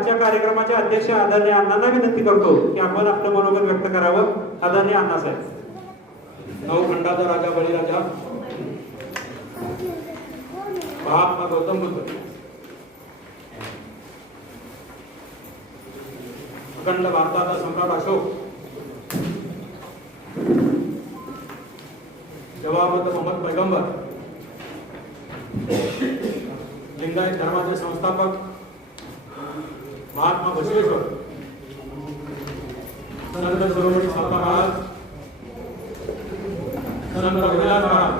आजच्या कार्यक्रमाचे अध्यक्ष आदरणीय अण्णांना विनंती करतो की आपण आपलं मनोगत व्यक्त करावं. आदरणीय अण्णासाहेब. नवखंडाचा राजा बळीराजा महात्मा गौतम बुद्ध, अखंड भारताचा सम्राट अशोक, जवाबत मोहम्मद पैगंबर, लिंगायत धर्माचे संस्थापक महात्मा बसवेश्वर, संत सरोवरी साता महाराज, संत विलास महाराज,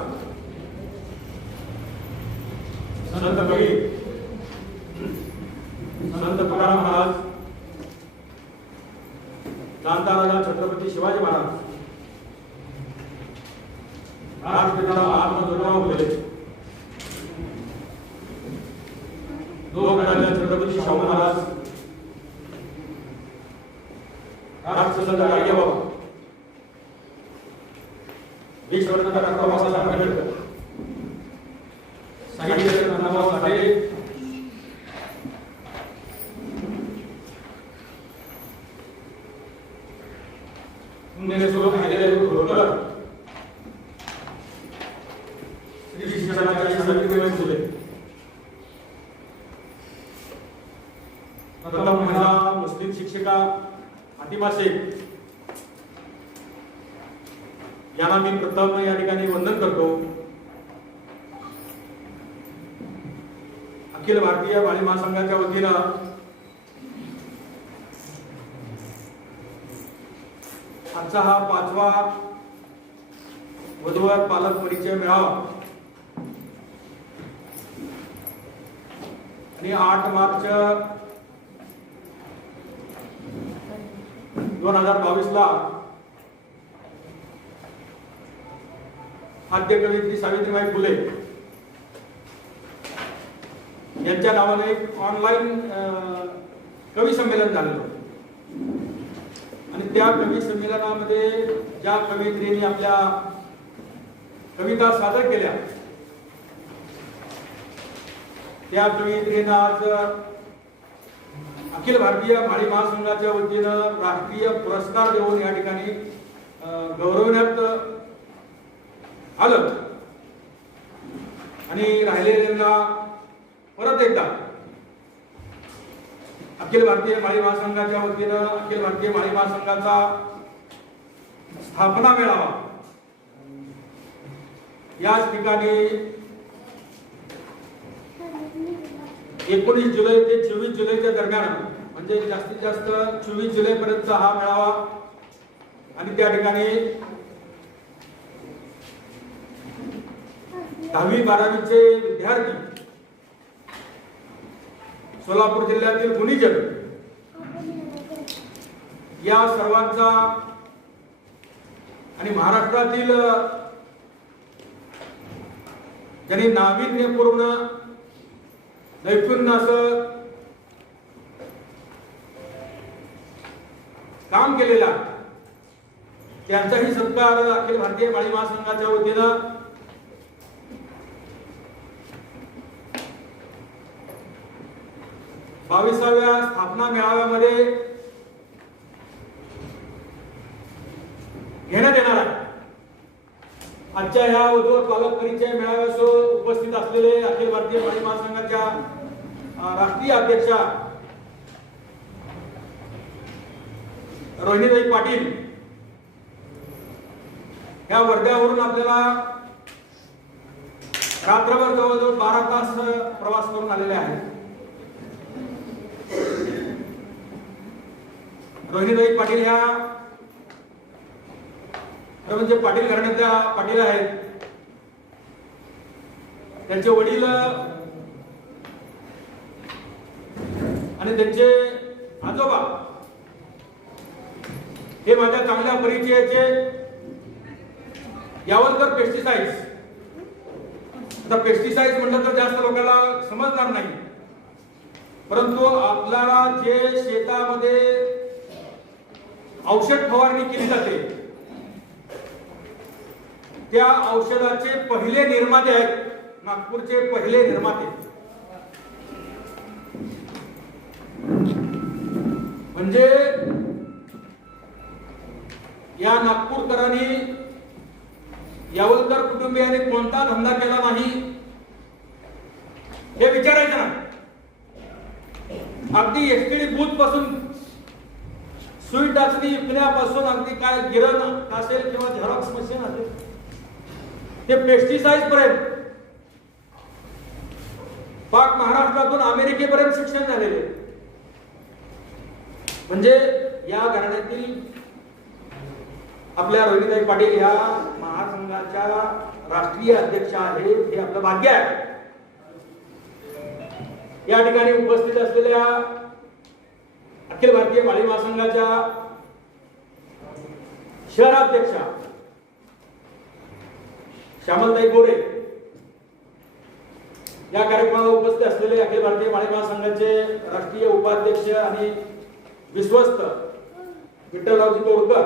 संत कबीर, संत तुकाराम महाराज, जाणता राजा छत्रपती शिवाजी महाराज, राष्ट्रपिता महात्मा ज्योतिराव फुले, लोकराजा छत्रपती शाहू महाराज, राष्ट्रसंत गाडगेबाबा, विश्वरत्न डॉक्टर बाबासाहेब आंबेडकर, साहित्यरत्न अण्णाभाऊ साठे, पुण्यश्लोक अहिल्यादेवी होळकर, श्री शिक्षणाचार्य सावित्रीबाई फुले, प्रथम महिला मुस्लिम शिक्षिका फातिमा शेख यांना मी प्रथम या ठिकाणी वंदन करतो. अखिल भारतीय बाळी महासंघाच्या वतीनं आजचा हा 5वा वधूवर पालक परिचय मेळावा आणि 8 मार्च 2022 ला आद्य कवयित्री सावित्रीबाई फुले यांच्या नावाने एक ऑनलाईन कवी संमेलन झालेलं आणि त्या कवी संमेलनामध्ये ज्या कवयित्रींनी आपल्या कविता सादर केल्या त्या कवयित्रींना आज अखिल भारतीय माळी महासंघाच्या वतीनं राष्ट्रीय पुरस्कार देऊन या ठिकाणी गौरवण्यात आलं आणि राहिलेल्यांना परत एकदा अखिल भारतीय माळी महासंघाच्या वतीनं अखिल भारतीय माळी महासंघाचा स्थापना मेळावा याच ठिकाणी 19 जुलै ते 24 जुलैच्या दरम्यान म्हणजे जास्तीत जास्त 24 जुलै पर्यंत हा मेळावा आणि त्या ठिकाणी 10वी 12वीचे विद्यार्थी, सोलापूर जिल्ह्यातील गुणीजन या सर्वांचा आणि महाराष्ट्रातील ज्यांनी नाविन्यपूर्ण नैपुण्य असं काम केलेला त्यांचाही सत्कार अखिल भारतीय माळी महासंघाच्या वतीनं 22व्या स्थापना मेळाव्यामध्ये घेण्यात येणार आहे. आजच्या या वधूवर पालक परिचय मेळाव्यास उपस्थित असलेले अखिल भारतीय माळी महासंघाच्या राष्ट्रीय अध्यक्षा रोहिणीताई पाटील या वर्ध्यावरून आपल्याला रात्रभर जवळजवळ 12 तास प्रवास करून आलेले आहेत. रोहिणीताई पाटील ह्या म्हणजे पाटील घराण्यातल्या पाटील आहेत. त्यांचे वडील आणि त्यांचे आजोबा हे माझ्या चांगल्या परिचयाचे यावलकर पेस्टिसाइड्स. आता पेस्टिसाइड्स म्हटलं तर जास्त लोकांना समजणार नाही, परंतु आपल्याला जे शेतामध्ये औषध फवारणी केली जाते त्या औषधाचे पहिले निर्माते आहेत, नागपूरचे पहिले निर्माते. म्हणजे या नागपूरकरांनी यावलकर कुटुंबियांनी कोणता धंदा केला नाही हे विचारायचं ना. अगदी एसटीडी बूथ पासून सुई टाचणी विकण्यापासून अगदी काय गिरण असेल किंवा झेरॉक्स मशीन असेल ते पेस्टिसाइड पर्यंत पाक महाराष्ट्रातून अमेरिकेपर्यंत शिक्षण झालेले. म्हणजे या घराण्यातील आपल्या रोहिणीताई पाटील या महासंघाच्या राष्ट्रीय अध्यक्ष आहेत हे आपलं भाग्य आहे. या ठिकाणी उपस्थित असलेल्या अखिल भारतीय माळी महासंघाच्या शहराध्यक्षा श्यामलताई गोरे, या कार्यक्रमाला उपस्थित असलेले अखिल भारतीय माळी महासंघाचे राष्ट्रीय उपाध्यक्ष आणि विश्वस्त विठ्ठलरावजी तोडकर,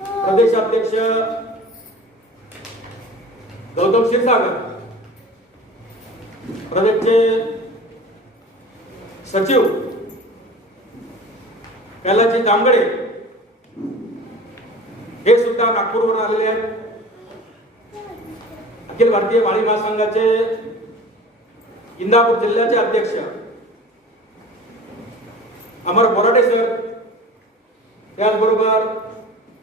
प्रदेशाध्यक्ष गौतम क्षीरसागर, प्रदेशचे सचिव कैलासजी तांबडे हे सुद्धा नागपूरवरून आलेले आहेत. अखिल भारतीय माळी महासंघाचे इंदापूर जिल्ह्याचे अध्यक्ष अमर बोराडे सर, त्याचबरोबर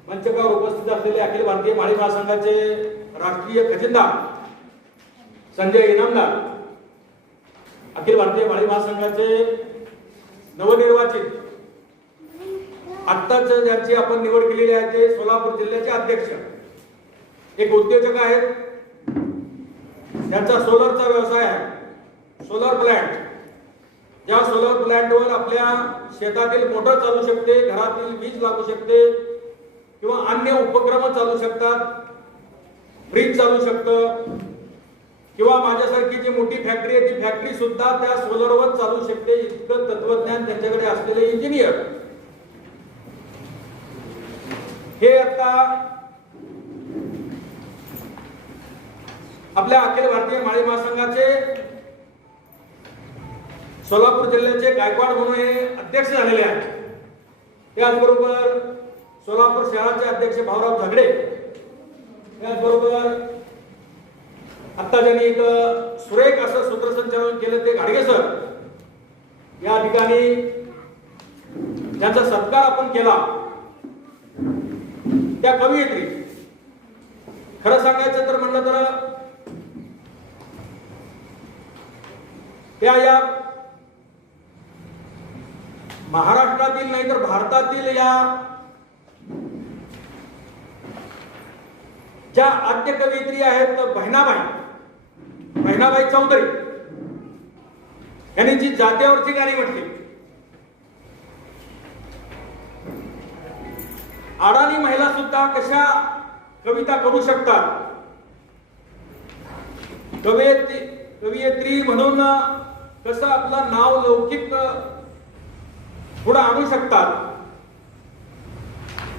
मंचकावर उपस्थित असलेले अखिल भारतीय माळी महासंघाचे राष्ट्रीय खजिनदार संजय इनामदार, अखिल भारतीय माळी महासंघाचे नवनिर्वाचित आत्ताच ज्यांची आपण निवड केलेली आहे ते सोलापूर जिल्ह्याचे अध्यक्ष एक उद्योजक आहेत. त्यांचा सोलरचा व्यवसाय आहे, सोलर प्लांट. ज्या सोलर प्लांटवर आपल्या शेतातील मोटर चालू शकते, घरातील वीज लागू शकते किंवा अन्य उपक्रम चालू शकतात, फ्रीज चालू शकतं किंवा माझ्यासारखी जी मोठी फॅक्टरी आहे ती फॅक्टरी सुद्धा त्या सोलरवर चालू शकते. इतकं तत्वज्ञान त्यांच्याकडे असलेले इंजिनियर हे आता आपल्या अखिल भारतीय माळी महासंघाचे सोलापूर जिल्ह्याचे गायकवाड म्हणून हे अध्यक्ष झालेले आहेत. त्याचबरोबर सोलापूर शहराचे अध्यक्ष भाऊराव झगडे, त्याचबरोबर आता ज्यांनी एक सुरेख असं सूत्रसंचालन केलं ते घाडगे सर. या ठिकाणी ज्यांचा सत्कार आपण केला त्या कवयित्री, खरं सांगायचं तर म्हणलं तर त्या या महाराष्ट्रातील नाही तर भारतातील या ज्या आद्य कवयित्री आहेत बहिणाबाई चौधरी यांनी जी जात्यावरची गाणी म्हटली, अडाणी महिला सुद्धा कशा कविता करू शकतात, कवयित्री म्हणून कसं आपलं नाव लौकिक पुढे आणू शकतात,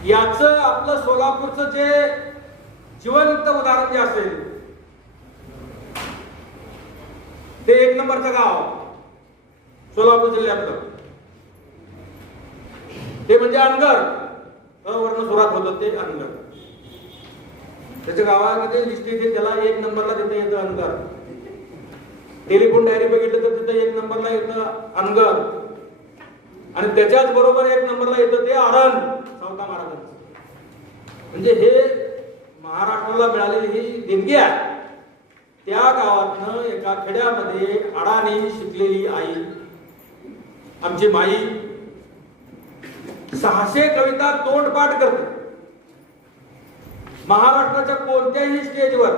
याचं आपलं सोलापूरचं जे जिवंत उदाहरण जे असेल ते एक नंबरचं गाव सोलापूर जिल्ह्यातलं ते म्हणजे अनगर. वर्ण सुरात होतं ते अनगर. त्याच्या गावामध्ये लिस्ट येते त्याला एक नंबरला तिथे येतं अनगर. टेलिफोन डायरी बघितलं तर तिथे एक नंबरला येतं अनगर आणि त्याच्याच बरोबर एक नंबरला येतं ते आरण चौथा महाराजांचं. म्हणजे हे महाराष्ट्राला मिळालेली ही देणगी आहे. त्या गावातनं एका खेड्यामध्ये अडाणी शिकलेली आई आमची माई 600 कविता तोंडपाठ करते. महाराष्ट्राच्या कोणत्याही स्टेजवर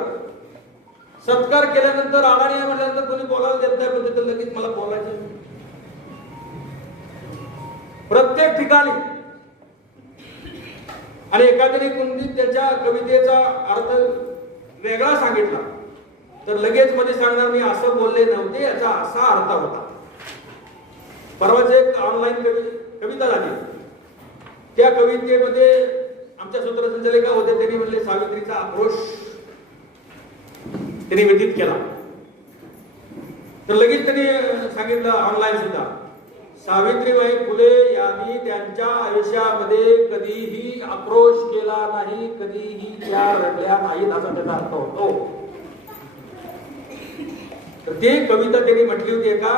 सत्कार केल्यानंतर अडाणी म्हटल्यानंतर कोणी बोलायला देत नाही, पण तिथे लगेच मला बोलायचे. प्रत्येक ठिकाणी आणि एखाद्याने कोणती त्याच्या कवितेचा अर्थ वेगळा सांगितला तर लगेच मध्ये सांगणार मी असं बोलले नव्हते, याचा असा अर्थ होता. परवाच एक ऑनलाईन कविता झाली. त्या कवितेमध्ये आमच्या सूत्रसंचालिका होते, त्यांनी म्हणले सावित्रीचा आक्रोश त्यांनी व्यतीत केला. तर लगेच त्यांनी सांगितलं ऑनलाईन सुद्धा सावित्रीबाई फुले यांनी त्यांच्या आयुष्यामध्ये कधीही आक्रोश केला नाही, कधीही त्या रडल्या नाहीत असा त्याचा अर्थ होतो. तर ती कविता त्यांनी म्हटली होती एका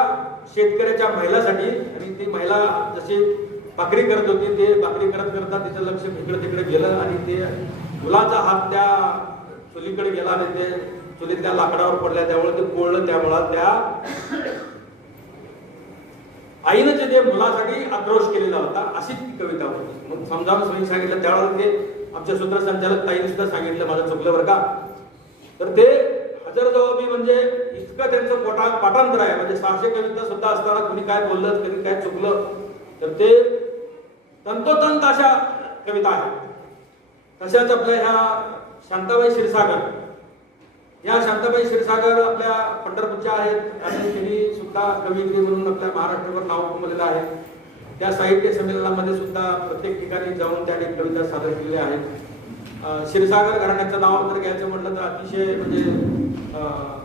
शेतकऱ्याच्या महिलासाठी. आणि ती महिला जशी भाकरी करत होती, ते भाकरी करत करता तिचं लक्ष इकडे तिकडे गेलं आणि ते मुलाचा हात त्या चुलीकडे गेला आणि ते चुलीतल्या लाकडावर पडल्या, त्यामुळे ते पोळलं. त्यामुळे त्या आईनं जे मुलासाठी आक्रोश केलेला होता अशी ती कविता होती. मग समजावून सोयी सांगितलं, त्यावेळेला ते आमच्या सूत्रसंचालक ताईने सुद्धा सांगितलं माझं चुकलं बरं का. तर ते हजर जबाबी म्हणजे इतकं त्यांचं पाठांतर आहे. म्हणजे 600 कविता सुद्धा असताना कुणी काय बोललं, कधी काय चुकलं, तर ते तंतोतंत अशा कविता आहेत. तशाच आपल्या ह्या शांताबाई क्षीरसागर, या शांताबाई क्षीरसागर आपल्या पंढरपूरच्या आहेत आणि त्यांनी सुद्धा कवयित्री म्हणून आपल्या महाराष्ट्रावर नाव कमवलेलं आहे. त्या साहित्य संमेलनामध्ये सुद्धा प्रत्येक ठिकाणी जाऊन त्या कविता सादर केलेल्या आहेत. क्षीरसागर घराण्याचं नाव जर घ्यायचं म्हटलं तर अतिशय म्हणजे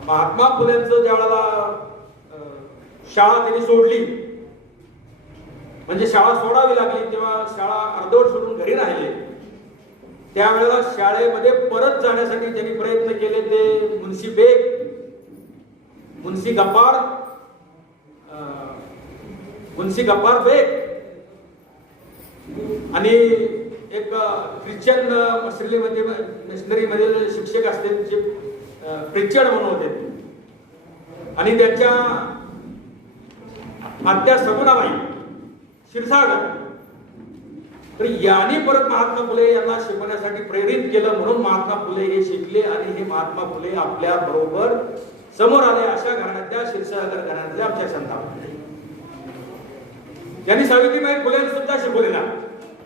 महात्मा फुलेंचं ज्या वेळेला शाळा त्यांनी सोडली, म्हणजे शाळा सोडावी लागली, तेव्हा शाळा अर्धवट सोडून घरी राहिले. त्यावेळेला शाळेमध्ये परत जाण्यासाठी त्यांनी प्रयत्न केले. ते मुन्शी बेग, मुन्शी गप्पार बेग आणि एक ख्रिश्चन मिशनरी मधील शिक्षक असतील जे प्रिचर्ड म्हणून होते, आणि त्यांच्या आत्या सगुणाबाई क्षीरसागर. तर यांनी परत महात्मा फुले यांना शिकवण्यासाठी प्रेरित केलं, म्हणून महात्मा फुले हे शिकले आणि हे महात्मा फुले आपल्या बरोबर समोर आले. अशा घराण्यातल्या क्षीरसागर घराण्यातल्या आमच्या संतांनी त्यांनी सावित्रीबाई फुलेंना सुद्धा शिकवलेला.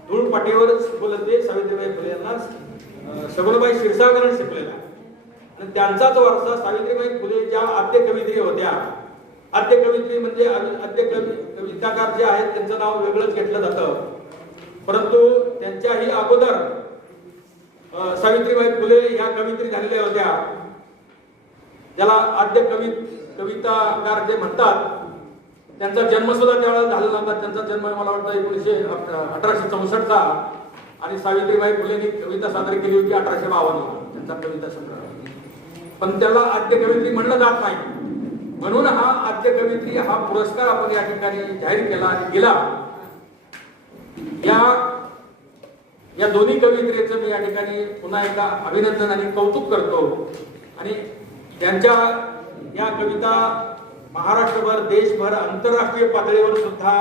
धूळ पाटीवर शिकवलं ते सावित्रीबाई फुले यांना सगुणाबाई क्षीरसागरांनी शिकवलेला. आणि त्यांचाच वारसा सावित्रीबाई फुले ज्या आद्य कवयित्री होत्या, आद्य कवयित्री म्हणजे आद्य कविताकार जे आहेत त्यांचं नाव वेगळंच घेतलं जातं, परंतु त्यांच्याही अगोदर सावित्रीबाई फुले ह्या कवयित्री झालेल्या होत्या. ज्याला आद्य कविताकार जे म्हणतात, त्यांचा जन्म सुद्धा त्यावेळेला झालेला नव्हता. त्यांचा जन्म मला वाटतं 1864 चा, आणि सावित्रीबाई फुलेंनी कविता सादर केली होती 1852 त्यांचा कविता संग्रह. पण त्याला आद्य कवयित्री म्हणलं जात नाही, म्हणून हा आद्य कवयित्री हा पुरस्कार आपण या ठिकाणी जाहीर केला आणि दिला. या दोन्ही कवयित्रीचं मी या ठिकाणी पुन्हा एकदा अभिनंदन आणि कौतुक करतो. आणि त्यांच्या या कविता महाराष्ट्रभर, देशभर, आंतरराष्ट्रीय पातळीवर सुद्धा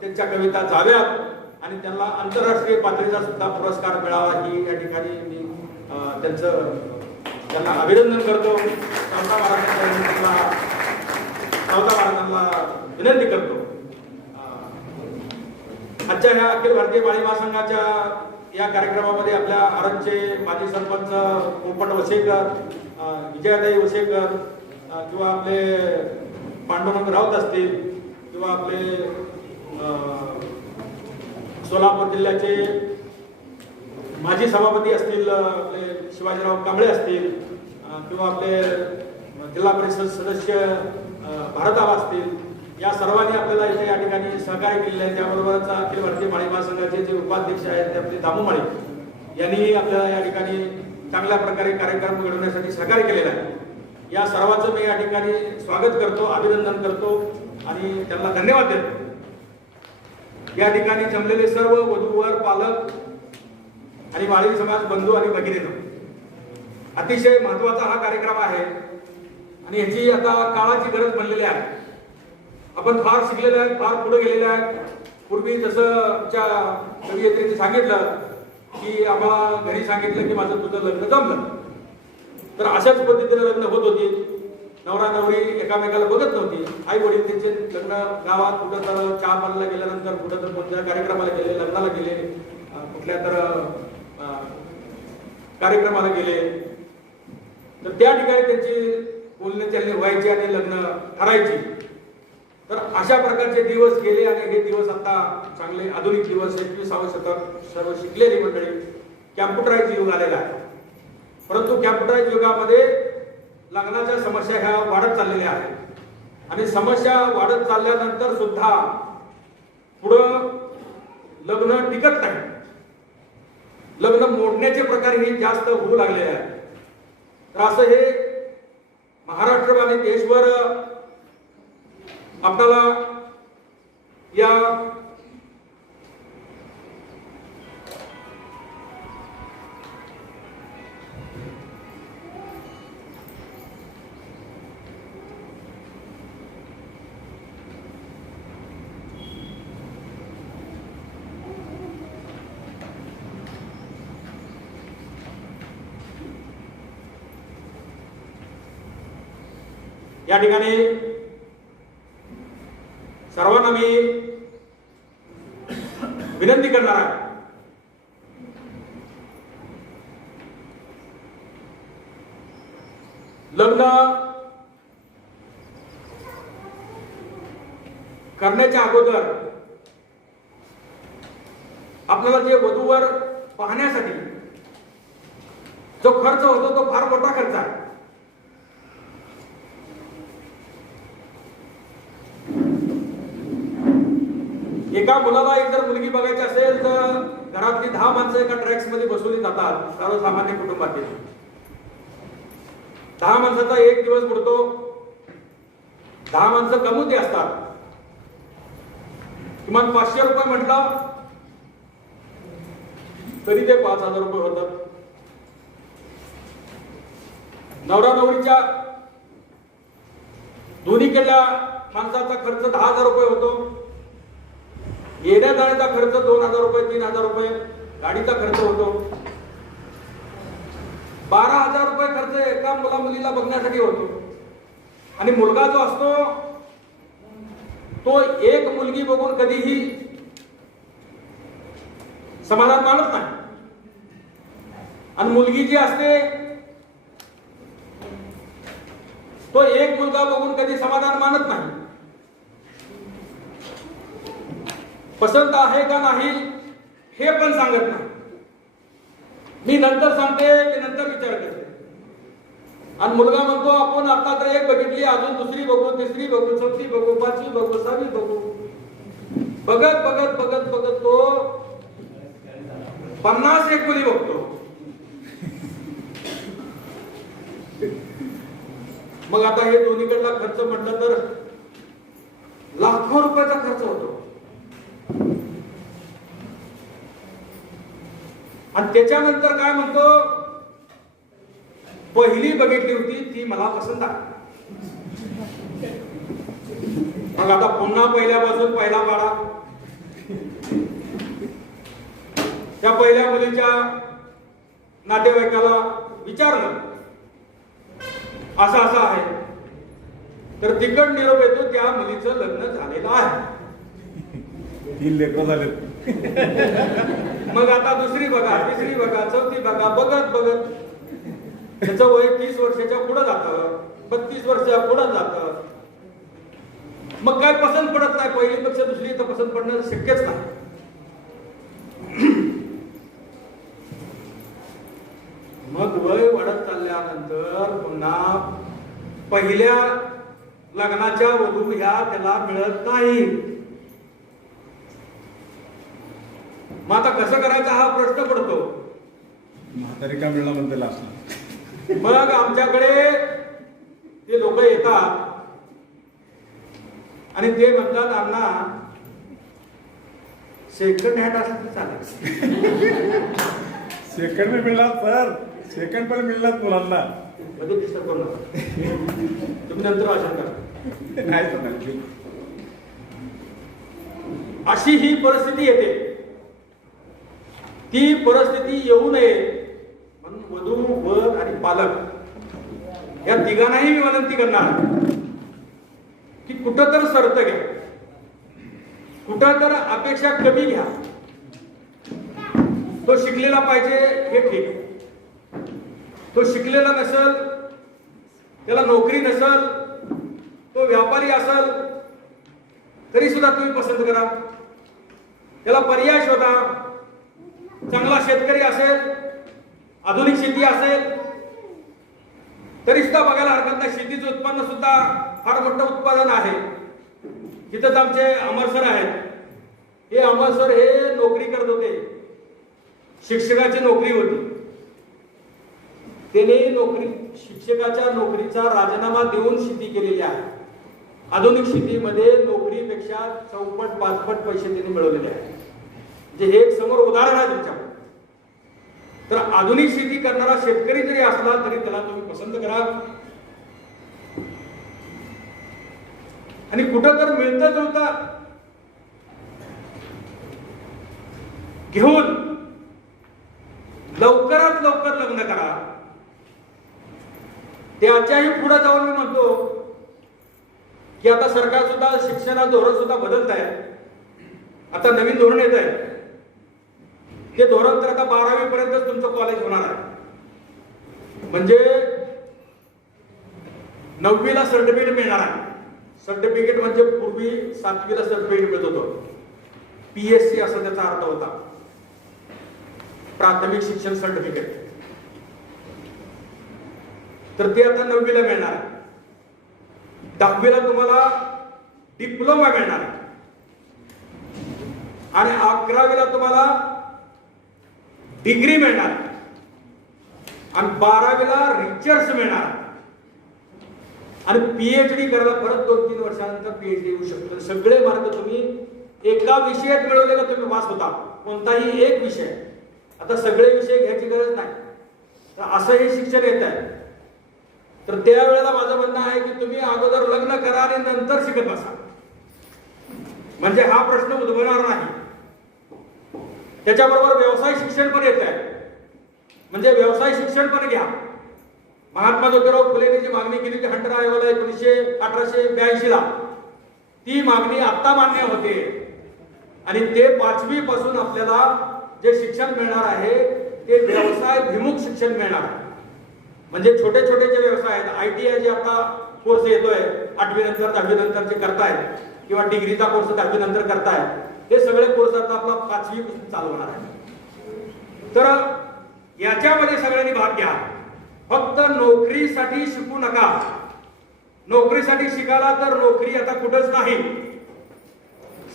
त्यांच्या कविता जाव्यात आणि त्यांना आंतरराष्ट्रीय पातळीचा सुद्धा पुरस्कार मिळावा ही या ठिकाणी मी त्यांना अभिनंदन करतो. चौथा महाराजांना विनंती करतो. आजच्या ह्या अखिल भारतीय माळी महासंघाच्या या कार्यक्रमामध्ये आपल्या आरंगचे माजी सरपंच पोपट वसेकर, विजयाताई वसेकर, किंवा आपले पांडुरंग राऊत असतील, किंवा आपले सोलापूर जिल्ह्याचे माजी सभापती असतील आपले शिवाजीराव कांबळे असतील, किंवा आपले जिल्हा परिषद सदस्य भारतावा असतील, या सर्वांनी आपल्याला इथे या ठिकाणी सहकार्य केलेले आहे. त्याबरोबरच अखिल भारतीय माळी महासंघाचे जे उपाध्यक्ष आहेत ते आपले दामू माळी यांनी आपल्याला या ठिकाणी चांगल्या प्रकारे कार्यक्रम घडवण्यासाठी सहकार्य केलेला आहे. या सर्वांचं मी या ठिकाणी स्वागत करतो, अभिनंदन करतो आणि त्यांना धन्यवाद देतो. या ठिकाणी जमलेले सर्व वधूवर पालक आणि माळी समाज बंधू आणि भगिनींनो, अतिशय महत्वाचा हा कार्यक्रम आहे आणि याची आता काळाची गरज बनलेली आहे. आपण फार शिकलेले आहेत, फार पुढे गेलेले आहेत. पूर्वी जसं आमच्या कवयित्रीने सांगितलं की आम्हाला घरी सांगितलं की माझं तुझं लग्न जमलं, तर अशाच पद्धतीने लग्न होत होती. नवरा नवरी एकामेकाला बघत नव्हती. आई वडील त्यांचे लग्न गावात कुठं तर चहा पाण्याला गेल्यानंतर, कुठं तर कोणत्या कार्यक्रमाला गेले, लग्नाला गेले, कुठल्या तर कार्यक्रमाला गेले, तर त्या ठिकाणी त्यांची बोलणे चालणे व्हायची आणि लग्न ठरायची. तर अशा प्रकारचे दिवस गेले आणि हे दिवस आता चांगले आधुनिक दिवस, 21वे शतक, सर्व शिकलेली मंडळी, कॅम्प्युटराइज युग आलेला आहे. परंतु कॅम्प्युटराइज युगामध्ये लग्नाच्या समस्या ह्या वाढत चाललेल्या आहेत. आणि समस्या वाढत चालल्यानंतर सुद्धा पुढं लग्न टिकत नाही, लग्न मोडण्याचे प्रकार हे जास्त होऊ लागलेले आहेत. तर असं हे महाराष्ट्र आणि देशभर आपल्याला या या ठिकाणी सर्वांना मी विनंती करणार आहे, लग्न करण्याच्या अगोदर आपल्याला जे वधूवर पाहण्यासाठी जो खर्च होतो तो फार मोठा खर्च आहे. एका मुलाला एक जर मुलगी बघायची असेल तर घरातली 10 माणसं एका ट्रॅक्स मध्ये बसवली जातात. सर्वसामान्य कुटुंबातील 10 माणसाचा एक दिवस बुडतो. 10 माणसं कमवती असतात. किमान 500 रुपये म्हटलं तरी ते 5,000 रुपये होतात. नवरा नवरीच्या दोन्ही केल्या माणसाचा खर्च 10,000 रुपये होतो. येण्या जाण्याचा खर्च 2,000 रुपये 3,000 रुपये गाडीचा खर्च होतो. 12,000 रुपये खर्च एका मुला मुलीला बघण्यासाठी होतो. आणि मुलगा जो असतो तो एक मुलगी बघून कधीही समाधान मानत नाही. आणि मुलगी जी असते तो एक मुलगा बघून कधी समाधान मानत नाही. पसंत आहे का नाही हे पण सांगत नाही. मी नंतर सांगते, मी नंतर विचार करते. आणि मुलगा म्हणतो आपण आता तर एक बघितली, अजून दुसरी बघू, तिसरी बघू, चौथी बघू, 5वी बघू, 6वी बघू. बघत बघत बघत बघत तो 50 एक मुली बघतो. मग आता हे दोन्हीकडला खर्च म्हटलं तर लाखो रुपयाचा खर्च होतो. आणि त्याच्यानंतर काय म्हणतो, पहिली बघितली होती ती मला पसंत आहे. मग आता पुन्हा पहिल्यापासून पहिला पाडा. त्या पहिल्या मुलीच्या नातेवाईकाला विचारलं असं असं आहे. तर तिकड निरोप येतो त्या मुलीचं लग्न झालेलं आहे. 3 लेकरं झाले. मग आता दुसरी बघा, तिसरी बघा, चौथी बघा. बघत बघत त्याचं वय 30 वर्षाच्या पुढे जातं, 32 वर्षाच्या पुढे जातं. मग काय पसंत पडत नाही. पहिलीपेक्षा दुसरी तर पसंत पडणं शक्यच नाही. मग वय वाढत चालल्यानंतर पुन्हा पहिल्या लग्नाच्या वधू ह्या त्याला मिळत नाही. मग आता कसं करायचा हा प्रश्न पडतो. म्हातारी का मिळणार म्हणते लास्ट. मग आमच्याकडे ते लोक येतात आणि ते म्हणतात अण्णा सेकंड हँड असं चालेल. सेकंड में मिळणार सर, सेकंड पण मिळणार मुलांना. मध्ये डिस्टर्ब करू नका, तुम्ही नंतर भाषण करा. नाही सर नाही. अशी ही परिस्थिती येते. ती परिस्थिती येऊ नये म्हणून वधू, वर आणि पालक या तिघांनाही मी विनंती करणार की कुठं तर शर्त घ्या, कुठं तर अपेक्षा कमी घ्या. तो शिकलेला पाहिजे हे ठीक. तो शिकलेला नसल, त्याला नोकरी नसल, तो व्यापारी असल तरी सुद्धा तुम्ही पसंत करा. त्याला पर्याय शोधा. चांगला शेतकरी असेल, आधुनिक शेती असेल तरी सुद्धा बघायला हरकत नाही. शेतीचं उत्पन्न सुद्धा फार मोठं उत्पादन आहे. तिथंच आमचे अमर सर आहेत. हे अमर सर हे नोकरी करत होते, शिक्षकाची नोकरी होती. त्याने शिक्षकाच्या नोकरीचा राजीनामा देऊन शेती केलेली आहे. आधुनिक शेतीमध्ये नोकरीपेक्षा चौपट पाचपट पैसे त्यांनी मिळवलेले आहेत. जे हे एक समोर उदाहरण आहे तुमच्याकडे. तर आधुनिक शेती करणारा शेतकरी जरी असला तरी त्याला तुम्ही पसंत करा. आणि कुठं तर मिळतं जुळतं घेऊन लवकरात लवकर लग्न करा. त्याच्याही पुढे जाऊन मी म्हणतो की आता सरकार सुद्धा शिक्षणाचं धोरण सुद्धा बदलत आहे. आता नवीन धोरण येत आहे. ते धोरण तर आता 12वी पर्यंतच तुमचं कॉलेज होणार आहे. म्हणजे 9वीला सर्टिफिकेट मिळणार आहे. सर्टिफिकेट म्हणजे पूर्वी 7वीला सर्टिफिकेट मिळत होतं. PSC असा त्याचा अर्थ होता, प्राथमिक शिक्षण सर्टिफिकेट. तर ते आता 9वीला मिळणार आहे. 10वीला तुम्हाला डिप्लोमा मिळणार आहे. आणि 11वीला तुम्हाला डिग्री मिळणार आणि 12वीला रिसर्च मिळणार. आणि PhD करायला परत 2-3 वर्षानंतर PhD येऊ शकतो. सगळे मार्ग तुम्ही एका विषयात मिळवलेला तुम्ही पास होता. कोणताही एक विषय. आता सगळे विषय घ्यायची गरज नाही. तर असं हे शिक्षण येत आहे. तर त्यावेळेला माझं म्हणणं आहे की तुम्ही अगोदर लग्न करा आणि नंतर शिकत बसा. म्हणजे हा प्रश्न उद्भवणार नाही. त्याच्याबरोबर व्यवसाय शिक्षण पण येत आहे. म्हणजे व्यवसाय शिक्षण पण घ्या. महात्मा ज्योतिराव फुलेंनी जी मागणी केली होती हंटर आयोगाला 1882 ला, ती मागणी आता मान्य होते. आणि ते 5वी पासून आपल्याला जे शिक्षण मिळणार आहे ते व्यवसाय भिमुख शिक्षण मिळणार आहे. म्हणजे छोटे छोटे जे व्यवसाय आहेत, ITI जे आता कोर्स येतोय 8वी नंतर 10वी नंतर जे करतायत किंवा डिग्रीचा कोर्स 10वी नंतर करतायत, हे सगळे कोर्स आता आपला 5वी पासून चालू होणार आहे. तर याच्यामध्ये सगळ्यांनी भाग घ्या. फक्त नोकरीसाठी शिकू नका. नोकरीसाठी शिकायला तर नोकरी आता कुठंच नाही.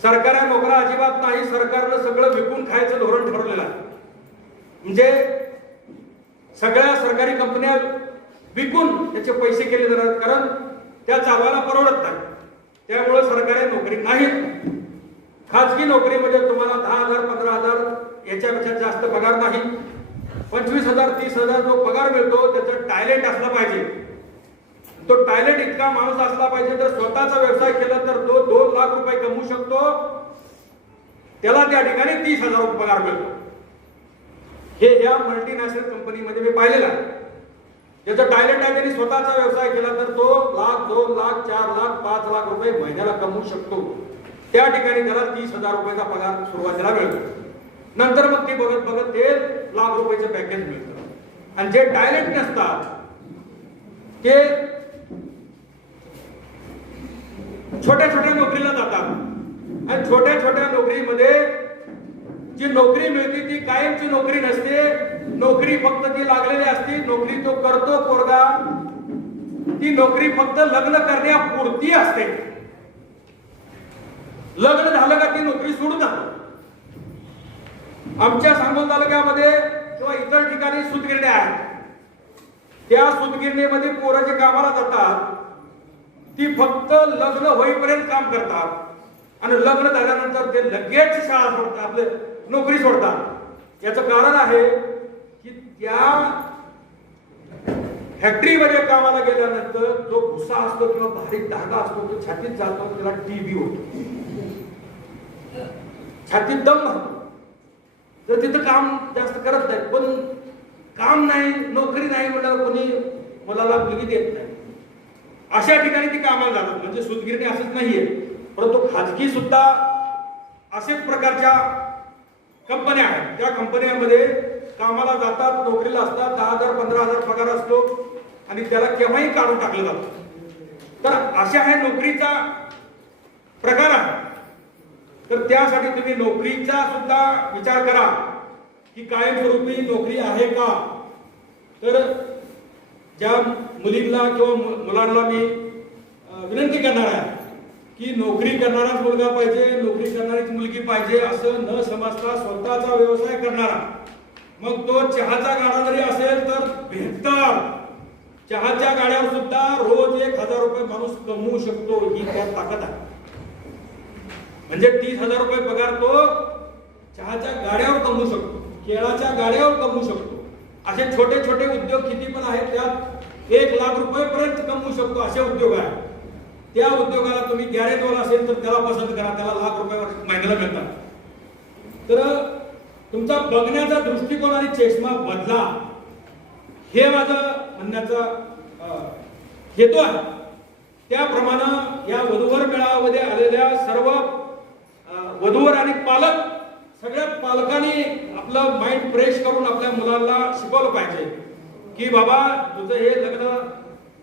सरकारी नोकऱ्या अजिबात नाही. सरकारनं सगळं विकून खायचं धोरण ठरवलेलं आहे. म्हणजे सगळ्या सरकारी कंपन्या विकून त्याचे पैसे केले जातात, कारण त्या चालवायला परवडत नाही. त्यामुळे सरकारी नोकरी नाहीत. खाजगी नोकरीमध्ये तुम्हाला 10,000 15,000 याच्यापेक्षा जास्त पगार नाही. 25,000 30,000 जो पगार मिळतो त्याचं टॅलेंट असला पाहिजे. तो टॅलेंट इतका माणूस असला पाहिजे. जर स्वतःचा व्यवसाय केला तर तो 2 लाख रुपये कमवू शकतो. त्याला त्या ठिकाणी 30,000 रुपये पगार मिळतो. हे या मल्टीनॅशनल कंपनीमध्ये मी पाहिलेलं आहे. ज्याचं टॅलेंट आहे त्यांनी स्वतःचा व्यवसाय केला तर तो 1 लाख 2 लाख 4 लाख 5 लाख रुपये महिन्याला कमवू शकतो. त्या ठिकाणी त्याला 30,000 रुपयाचा पगार सुरुवातीला मिळतो. नंतर मग ते बघत बघत ते लाख रुपयाचं पॅकेज मिळतं. आणि जे टॅलेंट नसतात ते छोट्या छोट्या नोकरीला जातात. आणि छोट्या छोट्या नोकरीमध्ये जी नोकरी मिळते ती कायमची नोकरी नसते. नोकरी फक्त ती लागलेली असते. नोकरी तो करतो पोरगा, ती नोकरी फक्त लग्न करण्यापुरती असते. लग्न झालं का ती नोकरी सोडून जातो. आमच्या सांगोल तालुक्यामध्ये किंवा इतर ठिकाणी सूतगिरण्या आहेत. त्या सूतगिरणीमध्ये पोरं जे कामाला जातात ती फक्त लग्न होईपर्यंत काम करतात. आणि लग्न झाल्यानंतर ते लगेच शाळा सोडतात, आपले नोकरी सोडतात. याचं कारण आहे की त्या फॅक्टरीमध्ये कामाला गेल्यानंतर जो भुसा असतो किंवा बारीक धागा असतो तो छातीत जातो, त्याला TB होतो, छातीत दम भरतो. तर तिथं काम जास्त करत नाही. पण काम नाही, नोकरी नाही म्हटल्यावर कोणी मुलाला मुलगी देत नाही. अशा ठिकाणी ती कामाला जातात. म्हणजे सूतगिरणी असंच नाहीये, परंतु खाजगी सुद्धा असेच प्रकारच्या कंपन्या आहेत. त्या कंपन्यांमध्ये कामाला जातात, नोकरीला असतात, 10,000 15,000 पगार असतो आणि त्याला केव्हाही काढून टाकलं जातं. तर अशा हे नोकरीचा प्रकार आहे. तर त्यासाठी तुम्ही नोकरीचा सुद्धा विचार करा की कायमस्वरूपी नोकरी आहे का. तर ज्या मुलींना किंवा मुलांना मी विनंती करणार आहे की नोकरी करणाराच मुलगा पाहिजे, नोकरी करणारीच मुलगी पाहिजे असं न समजता स्वतःचा व्यवसाय करणारा, मग तो चहाचा गाडा जरी असेल तर बेहतर, चहाच्या गाड्यावर सुद्धा रोज 1,000 रुपये माणूस कमवू शकतो, ही त्यात ताकद आहे. म्हणजे 30,000 रुपये पगार तो चहाच्या गाड्यावर कमवू शकतो, केळाच्या गाड्यावर कमवू शकतो. असे छोटे छोटे उद्योग किती पण आहेत, त्यात 1,00,000 रुपये पर्यंत कमवू शकतो असे उद्योग आहेत. त्या उद्योगाला तुम्ही गॅरेजवाला असेल तर त्याला पसंत करा, त्याला लाख रुपये महिन्याला मिळतात. तर तुमचा बघण्याचा दृष्टिकोन आणि चष्मा बदला, हे माझं म्हणण्याचा हेतू आहे. त्याप्रमाणे या वधूवर मेळाव्यामध्ये आलेल्या सर्व वधूवर आणि पालक, सगळ्या पालकांनी आपलं माइंड फ्रेश करून आपल्या मुलांना शिकवलं पाहिजे की बाबा तुझं हे लग्न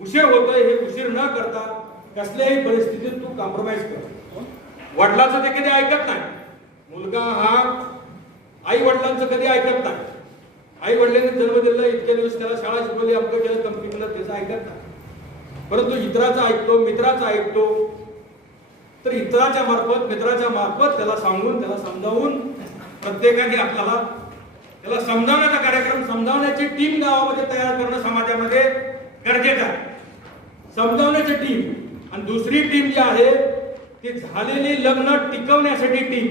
उशीर होतोय, हे उशीर न करता कसल्याही परिस्थितीत तू कॉम्प्रोमाइज कर. वडिलांचं ते कधी ऐकत नाही, मुलगा हा आई वडिलांचं कधी ऐकत नाही. आई वडिलांनी जन्म दिला, इतके दिवस त्याला शाळा शिकवली, अमकं केलं तमकं केलं, त्याचं ऐकत नाही. परंतु इतराचं ऐकतो, मित्राचं ऐकतो. तर इतराच्या मार्फत, मित्राच्या मार्फत त्याला सांगून, त्याला समजावून, प्रत्येकाने आपल्याला त्याला समजावण्याचा कार्यक्रम, समजावण्याची टीम गावामध्ये तयार करणं समाजामध्ये गरजेचं आहे. समजावण्याची टीम आणि दुसरी टीम जी आहे ती झालेली लग्न टिकवण्यासाठी टीम.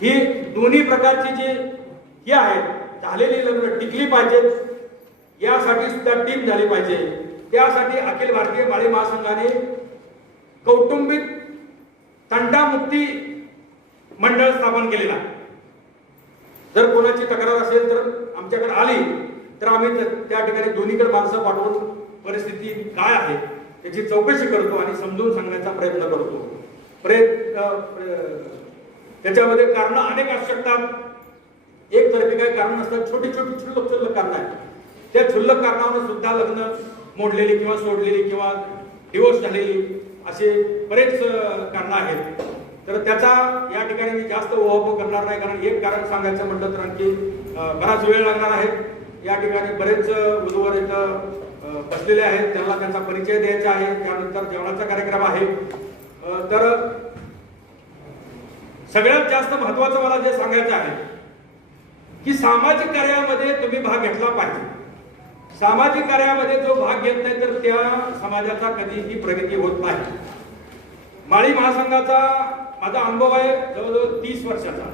ही दोन्ही प्रकारची जी ही आहे, झालेली लग्न टिकली पाहिजेत यासाठी सुद्धा टीम झाली पाहिजे. त्यासाठी अखिल भारतीय माळी महासंघाने कौटुंबिक तंटामुक्ती मंडळ स्थापन केलेला. जर कोणाची तक्रार असेल तर आमच्याकडे आली तर आम्ही त्या ठिकाणी दोन्हीकडे माणसं पाठवून परिस्थिती काय आहे त्याची चौकशी करतो आणि समजून सांगण्याचा प्रयत्न करतो. त्याच्यामध्ये कारण अनेक असू शकतात, एकतर्फी काही कारण नसतात, छोटी छोटी क्षुल्लक कारण आहेत. त्या क्षुल्लक कारणावर सुद्धा लग्न मोडलेली किंवा सोडलेली किंवा डिवोर्स झालेली असे बरेच कारण आहेत. तर त्याचा या ठिकाणी मी जास्त ओहापोह करणार नाही, कारण एक कारण सांगायचं म्हटलं तर आणखी बराच वेळ लागणार आहे. या ठिकाणी बरेच वधूवर इथं बसलेले आहेत, त्यांना त्यांचा परिचय द्यायचा आहे. त्यानंतर जेवणाचा कार्यक्रम आहे. तर सगळ्यात जास्त महत्वाचं मला जे सांगायचं आहे की सामाजिक कार्यामध्ये तुम्ही भाग घेतला पाहिजे. सामाजिक कार्यामध्ये जो भाग घेत नाही तर त्या समाजाचा कधीही प्रगती होत नाही. माळी महासंघाचा माझा अनुभव आहे जवळजवळ 30 वर्षाचा.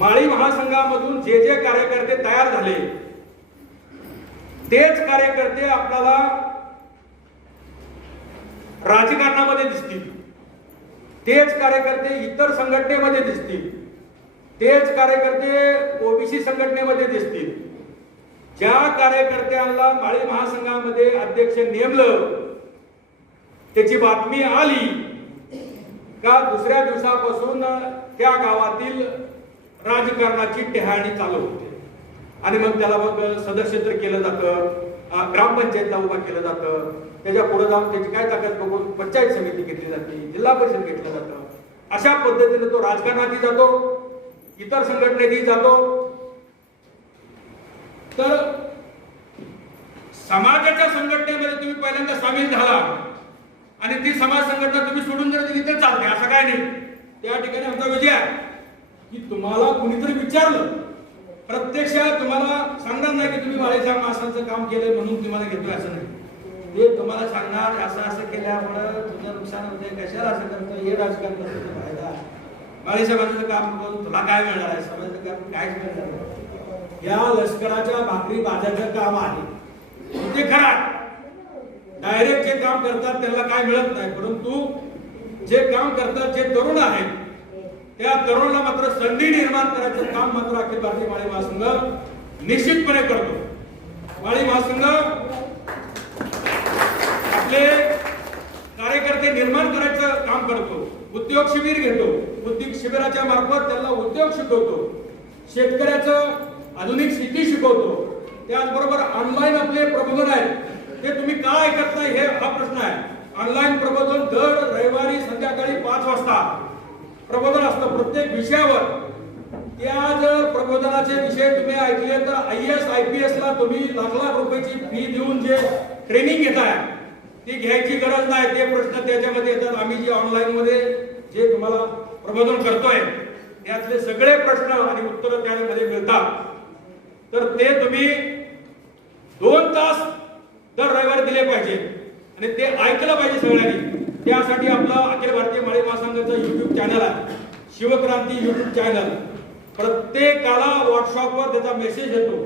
माळी महासंघामधून जे जे कार्यकर्ते तयार झाले तेच कार्यकर्ते आपल्याला राजकारणामध्ये दिसतील, तेच कार्यकर्ते इतर संघटनेमध्ये दिसतील, तेच कार्यकर्ते ओबीसी संघटनेमध्ये दिसतील. ज्या कार्यकर्त्यांना माळी महासंघामध्ये अध्यक्ष नेमलं त्याची बातमी आली का दुसऱ्या दिवसापासून त्या गावातील राजकारणाची टेहाळणी चालू होते. आणि मग त्याला मग सदस्य तर केलं जातं, ग्रामपंचायतला उभा केलं जातं, त्याच्या पुढे जाऊन त्याची काय ताकद बघून पंचायत समिती घेतली जाते, जिल्हा परिषद घेतलं जातं. अशा पद्धतीने तो राजकारणातही जातो, इतर संघटनेतही जातो. तर समाजाच्या संघटनेमध्ये तुम्ही पहिल्यांदा सामील झाला आणि ती समाज संघटना तुम्ही सोडून जर दिली तर चालते, असं काय नाही. त्या ठिकाणी आमचा विजय आहे की तुम्हाला कुणीतरी विचारलं, प्रत्यक्षात तुम्हाला सांगणार नाही की तुम्ही माळीच्या माणसाचं काम केलंय म्हणून तुम्हाला घेतोय असं नाही. ते तुम्हाला सांगणार असं असं केल्यामुळे तुझं नुकसान होते, कशाला असं करतो, हे राजकारण करतो फायदा, माळीच्या माणसाचं काम करून तुला काय मिळणार आहे, समाजाचं काम काहीच मिळणार नाही. या लष्कराच्या भाकरी बाजाचं काम आहे ते खरं. डायरेक्ट जे काम करतात त्यांना काय मिळत नाही, परंतु जे काम करतात जे तरुण आहेत त्या तरुणाला मात्र संधी निर्माण करायचं काम मात्र अखिल भारतीय माळी महासंघ निश्चितपणे करतो. माळी महासंघ आपले कार्यकर्ते निर्माण करायचं काम करतो, उद्योग शिबिर घेतो, उद्योग शिबिराच्या मार्फत त्यांना उद्योग शिकवतो, शेतकऱ्याचं आधुनिक शेती शिकवतो. त्याचबरोबर ऑनलाईन आपले प्रबोधन आहे ते तुम्ही का ऐकत नाही हे हा प्रश्न आहे. ऑनलाईन प्रबोधन दर रविवारी संध्याकाळी 5 वाजता प्रबोधन असतं प्रत्येक विषयावर. त्या जर प्रबोधनाचे विषय तुम्ही ऐकले तर IAS IPS ला तुम्ही लाख लाख रुपयाची फी देऊन जे ट्रेनिंग घेताय ती घ्यायची गरज नाही. ते प्रश्न त्याच्यामध्ये येतात. आम्ही जे ऑनलाईन मध्ये जे तुम्हाला प्रबोधन करतोय त्यातले सगळे प्रश्न आणि उत्तर त्यामध्ये मिळतात. तर ते तुम्ही 2 तास दर रविवारी दिले पाहिजे आणि ते ऐकलं पाहिजे सगळ्यांनी. त्यासाठी आपला अखिल भारतीय माळी महासंघाचा युट्यूब चॅनल आहे, शिवक्रांती युट्यूब चॅनल. प्रत्येकाला व्हॉट्सअपवर त्याचा मेसेज येतो.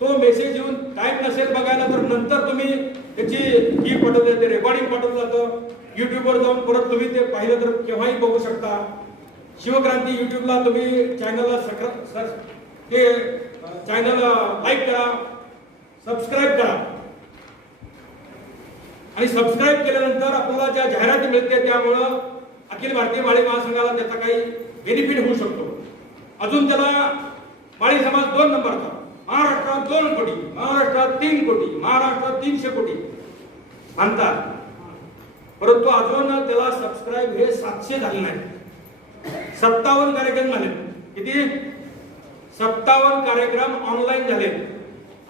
तो मेसेज येऊन टाइम नसेल बघायला तर नंतर तुम्ही त्याची ही पाठवते, ते रेकॉर्डिंग पाठवलं जातं. युट्यूबवर जाऊन परत तुम्ही ते पाहिलं तर केव्हाही बघू शकता. शिवक्रांती युट्यूबला तुम्ही चॅनलला ते चॅनल लाईक करा, सबस्क्राईब करा आणि सबस्क्राईब केल्यानंतर आपल्याला ज्या जाहिराती मिळते त्यामुळं अखिल भारतीय माळी महासंघाला त्याचा काही बेनिफिट होऊ शकतो. अजून त्याला माळी समाज 2 नंबरचा, महाराष्ट्रात 2 कोटी, महाराष्ट्रात 3 कोटी, महाराष्ट्रात 300 कोटी म्हणतात, परंतु अजून त्याला सबस्क्राईब हे 700 झाले नाही. 57 कार्यक्रम झाले. किती? 57 कार्यक्रम ऑनलाईन झाले.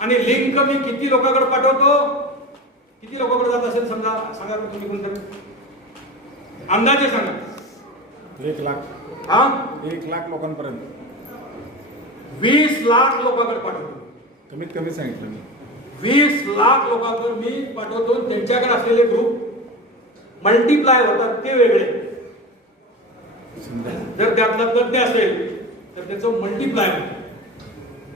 आणि लिंक मी किती लोकांकडे पाठवतो? किती लोकांकडे जात असेल समजा, सांगा तुम्ही कोणतं अंदाजे सांगा. 1 लाख. हा, 1 लाख लोकांपर्यंत 20 लाख लोकांकडे पाठवतो. कमीत कमी सांगितलं मी. 20 लाख लोकांकडे मी पाठवतो. त्यांच्याकडे असलेले ग्रुप मल्टिप्लाय होतात, ते वेगळे. जर त्यातला तज्ञ असेल तर त्याचं मल्टिप्लाय होतं.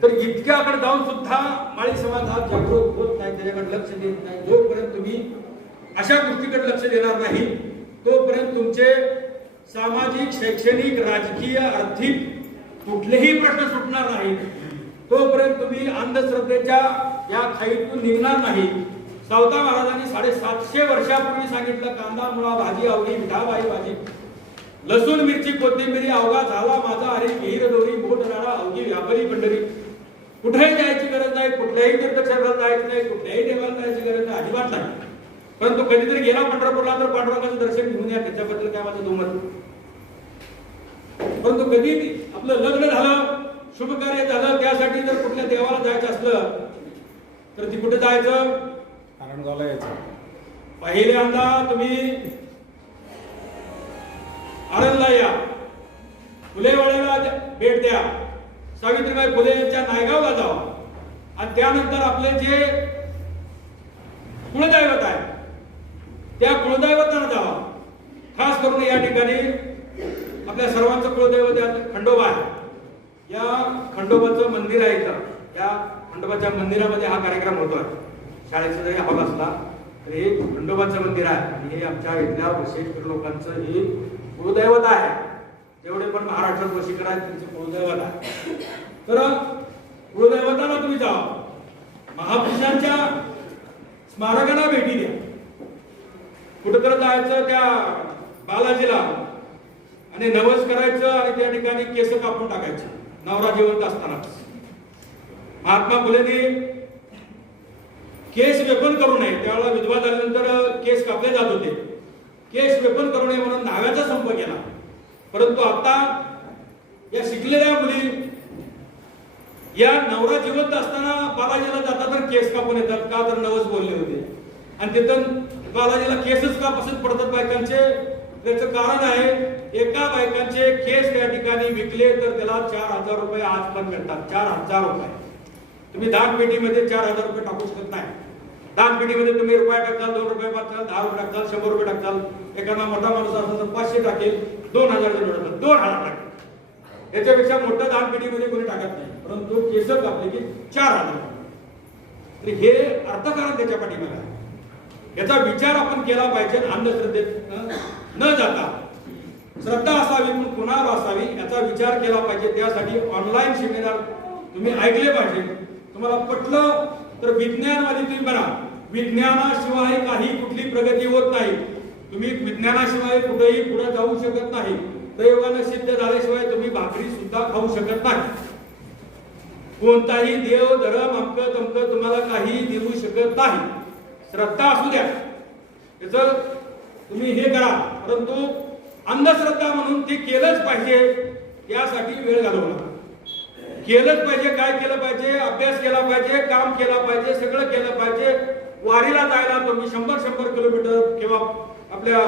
तर इतक्याकडे जाऊन सुद्धा माळी समाज हा जागृत होत नाही, त्याच्याकडे लक्ष देत नाही. जोपर्यंत तुम्ही अशा गोष्टीकडे लक्ष देणार नाही तोपर्यंत तुमचे सामाजिक, शैक्षणिक, राजकीय, आर्थिक कुठलेही प्रश्न सुटणार नाही. तोपर्यंत तुम्ही अंधश्रद्धेच्या या खाईतून निघणार नाही. सावता महाराजांनी 750 वर्षापूर्वी सांगितलं, कांदा, मुळा, भाजी अवघी, मिठाबाई भाजी, लसूण, मिरची, कोथिंबिरी अवघा झाला माझा हरी, विहीर दोरी, बोट राडा अवघी व्यापारी पंढरी. कुठेही जायची गरज नाही, कुठल्याही तीर्थक्षेत्रात जायचं नाही, कुठल्याही देवाला जायची गरज नाही, अजिबात नाही. परंतु कधीतरी गेला पंढरपूरला तर पांडुरंगाचं दर्शन घेऊन या, त्याच्याबद्दल काय माझं दुमत. परंतु कधी आपलं लग्न झालं, शुभ कार्य झालं, त्यासाठी जर कुठल्या देवाला जायचं असलं तर ती कुठे जायचं? आरणगावला यायचं. पहिल्यांदा तुम्ही आळंदला या, फुलेवाड्याला भेट द्या, सावित्रीबाई फुले यांच्या नायगावला जावा आणि त्यानंतर आपले जे कुलदैवत आहे त्या कुलदैवताला जावा. खास करून या ठिकाणी आपल्या सर्वांचं कुलदैवत खंडोबा आहे. या खंडोबाचं मंदिर आहे इथं. या खंडोबाच्या मंदिरामध्ये हा कार्यक्रम होतोय. शाळेचा जरी हॉल असला तरी हे खंडोबाचं मंदिर आहे आणि हे आमच्या इथल्या वशिष्ठ लोकांचं हे कुलदैवत आहे. जेवढे पण महाराष्ट्रात वशिष्ठ आहेत त्यांचे कुलदैवत आहे. तर कुलदैवताला तुम्ही जावा, महापुरुषांच्या स्मारकाला भेटी द्या. कुठेतरी जायचं त्या बालाजीला आणि नवस करायचं आणि त्या ठिकाणी केस कापून टाकायचे नवरा जिवंत असताना. महात्मा फुलेंनी केस वेपन करू नये, त्यावेळेला विधवा झाल्यानंतर केस कापले जात होते. केस वेपन करू नये म्हणून नाव्याचा संप केला. परंतु आता या शिकलेल्या मुली या नवरा जिवंत असताना बालाजीला जातात तर केस कापून येतात. का तर नवस बोलले होते आणि तिथं बालाजीला केसच का पसंत पडतात बायकांचे? त्याचं कारण आहे, एका बायकांचे केस त्या ठिकाणी विकले तर त्याला 4000 रुपये आज पण मिळतात. 4000 रुपये. तुम्ही दान पेटीमध्ये 4000 रुपये टाकू शकत नाही. दान पेटीमध्ये तुम्ही रुपये टाकताल, 2 रुपये टाकताल, 10 रुपये टाकताल, 100 रुपये टाकताल. एखादा मोठा माणूस असेल तर 500 टाकेल, 2000 टाकेल, 2000 टाकेल. याच्यापेक्षा मोठं दान पेटीमध्ये कोणी टाकत नाही. परंतु केस कापले की 4000. तर हे अर्थकारण त्याच्या पाठीमागे आहे. याचा विचार आपण केला पाहिजे. अंधश्रद्धेत न जाता श्रद्धा असावी पण कुणावर असावी याचा विचार केला पाहिजे. त्यासाठी ऑनलाईन सेमिनार तुम्ही ऐकले पाहिजे. तुम्हाला पटलं तर विज्ञानवादी तुम्ही बना. विज्ञानाशिवाय काही कुठली प्रगती होत नाही. तुम्ही विज्ञानाशिवाय कुठेही पुढे जाऊ शकत नाही. प्रयोगाने सिद्ध झाल्याशिवाय तुम्ही भाकरी सुद्धा खाऊ शकत नाही. कोणताही देव धर्म अमकं तमकं तुम्हाला काही देऊ शकत नाही. श्रद्धा असू द्या, त्याच तुम्ही हे करा, परंतु अंधश्रद्धा म्हणून ते केलंच पाहिजे त्यासाठी वेळ घालवू नका. केलंच पाहिजे. काय केलं पाहिजे? अभ्यास केला पाहिजे, काम केला पाहिजे, सगळं केलं पाहिजे. वारीला जायला तुम्ही 100 किलोमीटर किंवा आपल्या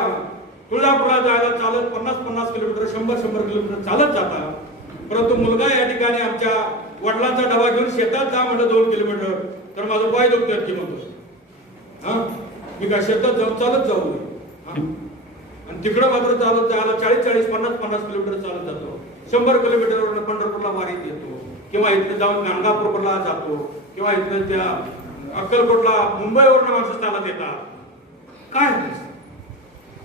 तुळजापूरला जायला चालत 50 किलोमीटर 100 किलोमीटर चालत जाता. परंतु मुलगा या ठिकाणी आमच्या वडिलांचा डबा घेऊन शेतात जा म्हणलं 2 किलोमीटर, तर माझं पाय दुखतात की म्हणतो. हा, मी काय शेतात जाऊन चालत जाऊ हा? आणि तिकडं मात्र चालत जायला 40-50 किलोमीटर चालत जातो. 100 किलोमीटरवर पंढरपूरला वारीत येतो किंवा इथं जाऊन गाणगापूरला जातो किंवा इथं त्या अक्कलकोटला मुंबईवरनं माणसं चालत येतात. काय